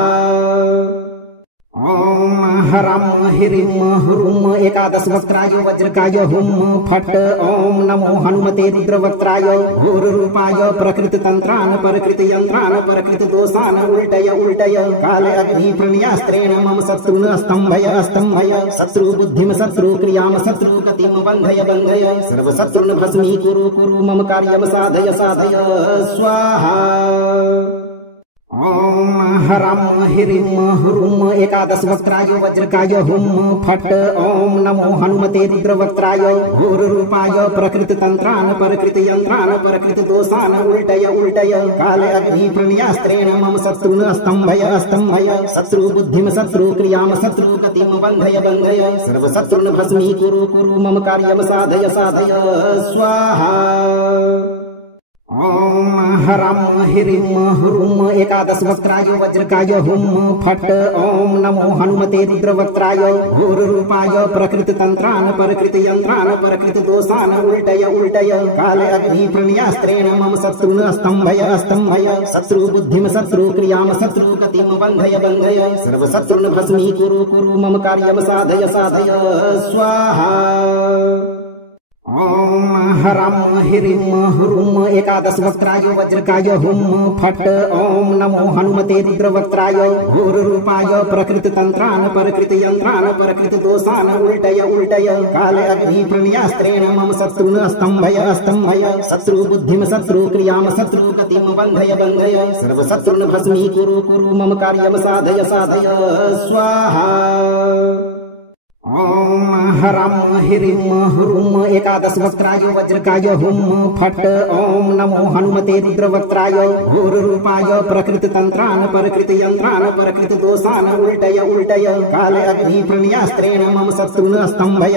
ओम ह्रां ह्रीं ह्रूं एकादश वक्त्राय वज्रकाय हुं फट् ओम नमो हनुमते रुद्रवक्त्राय घोररूपाय प्रकृत तंत्रान् परकृत यंत्रान् परकृत दोषान् उल्टय उल्टय काल अग्नि प्रणयास्त्रेण मम शत्रून् स्तंभय शत्रु बुद्धिं शत्रु क्रियां शत्रु गतिं बन्धय बन्धय सर्व शत्रून् भस्मी कुरु मम कार्यं साधय स्वाहा। ओम ह्रां ह्रीं ह्रूं एकादश वक्त्राय वज्रकाय हुं फट् ओम नमो हनुमते रुद्रवक्त्राय घोररूपाय प्रकृत तंत्रान् परकृत यंत्रान् परकृत दोषान् उल्टय उल्टय काल अग्नि प्रणयास्त्रेण मम शत्रून् स्तंभय शत्रु बुद्धिं शत्रु क्रियां शत्रु गतिं बन्धय बन्धय सर्व शत्रून् भस्मी कुरु मम कार्यं साधय स्वाहा। ओम ह्रां ह्रीं ह्रूं एकादश वक्त्राय वज्रकाय हुं फट् ओम नमो हनुमते रुद्रवक्त्राय घोररूपाय प्रकृत तंत्रान् परकृत यंत्रान् परकृत दोषान् उल्टय उल्टय काल अग्नि प्रणयास्त्रेण मम शत्रून् स्तंभय शत्रु बुद्धिं शत्रु क्रियां शत्रु गतिं बन्धय बन्धय सर्व शत्रून् भस्मी कुरु मम कार्यं साधय स्वाहा। ओम ह्रां ह्रीं ह्रूं एकादश वक्त्राय वज्रकाय हुं फट् ओम नमो हनुमते रुद्रवक्त्राय घोररूपाय प्रकृत तंत्रान् परकृत यंत्रान् परकृत दोषान् उल्टय उल्टय काल अग्नि प्रणयास्त्रेण मम शत्रून् स्तंभय शत्रु बुद्धिं शत्रु क्रियां शत्रु गतिं बन्धय बन्धय सर्व शत्रून् भस्मी कुरु मम कार्यं साधय स्वाहा। ओम ह्रां ह्रीं ह्रूं एकादश वक्त्राय वज्रकाय हुं फट् ओम नमो हनुमते रुद्रवक्त्राय घोररूपाय प्रकृत तंत्रान् परकृत यंत्रान् परकृत दोषान् उल्टय उल्टय काल अग्नि प्रणयास्त्रेण मम शत्रून् स्तंभय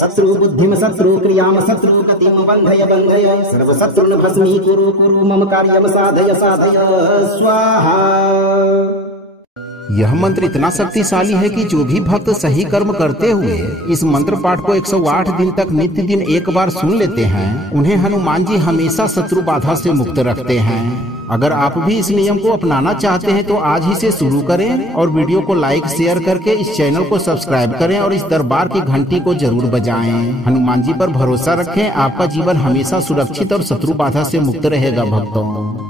शत्रु बुद्धिं शत्रु क्रियां शत्रु गतिं बन्धय बन्धय सर्व शत्रून् भस्मी कुरु मम कार्यं साधय स्वाहा। यह मंत्र इतना शक्तिशाली है कि जो भी भक्त सही कर्म करते हुए इस मंत्र पाठ को 108 दिन तक नित्य दिन एक बार सुन लेते हैं, उन्हें हनुमान जी हमेशा शत्रु बाधा से मुक्त रखते हैं। अगर आप भी इस नियम को अपनाना चाहते हैं तो आज ही से शुरू करें और वीडियो को लाइक शेयर करके इस चैनल को सब्सक्राइब करें और इस दरबार की घंटी को जरूर बजाएं। हनुमान जी पर भरोसा रखें, आपका जीवन हमेशा सुरक्षित और शत्रु बाधा से मुक्त रहेगा भक्तों।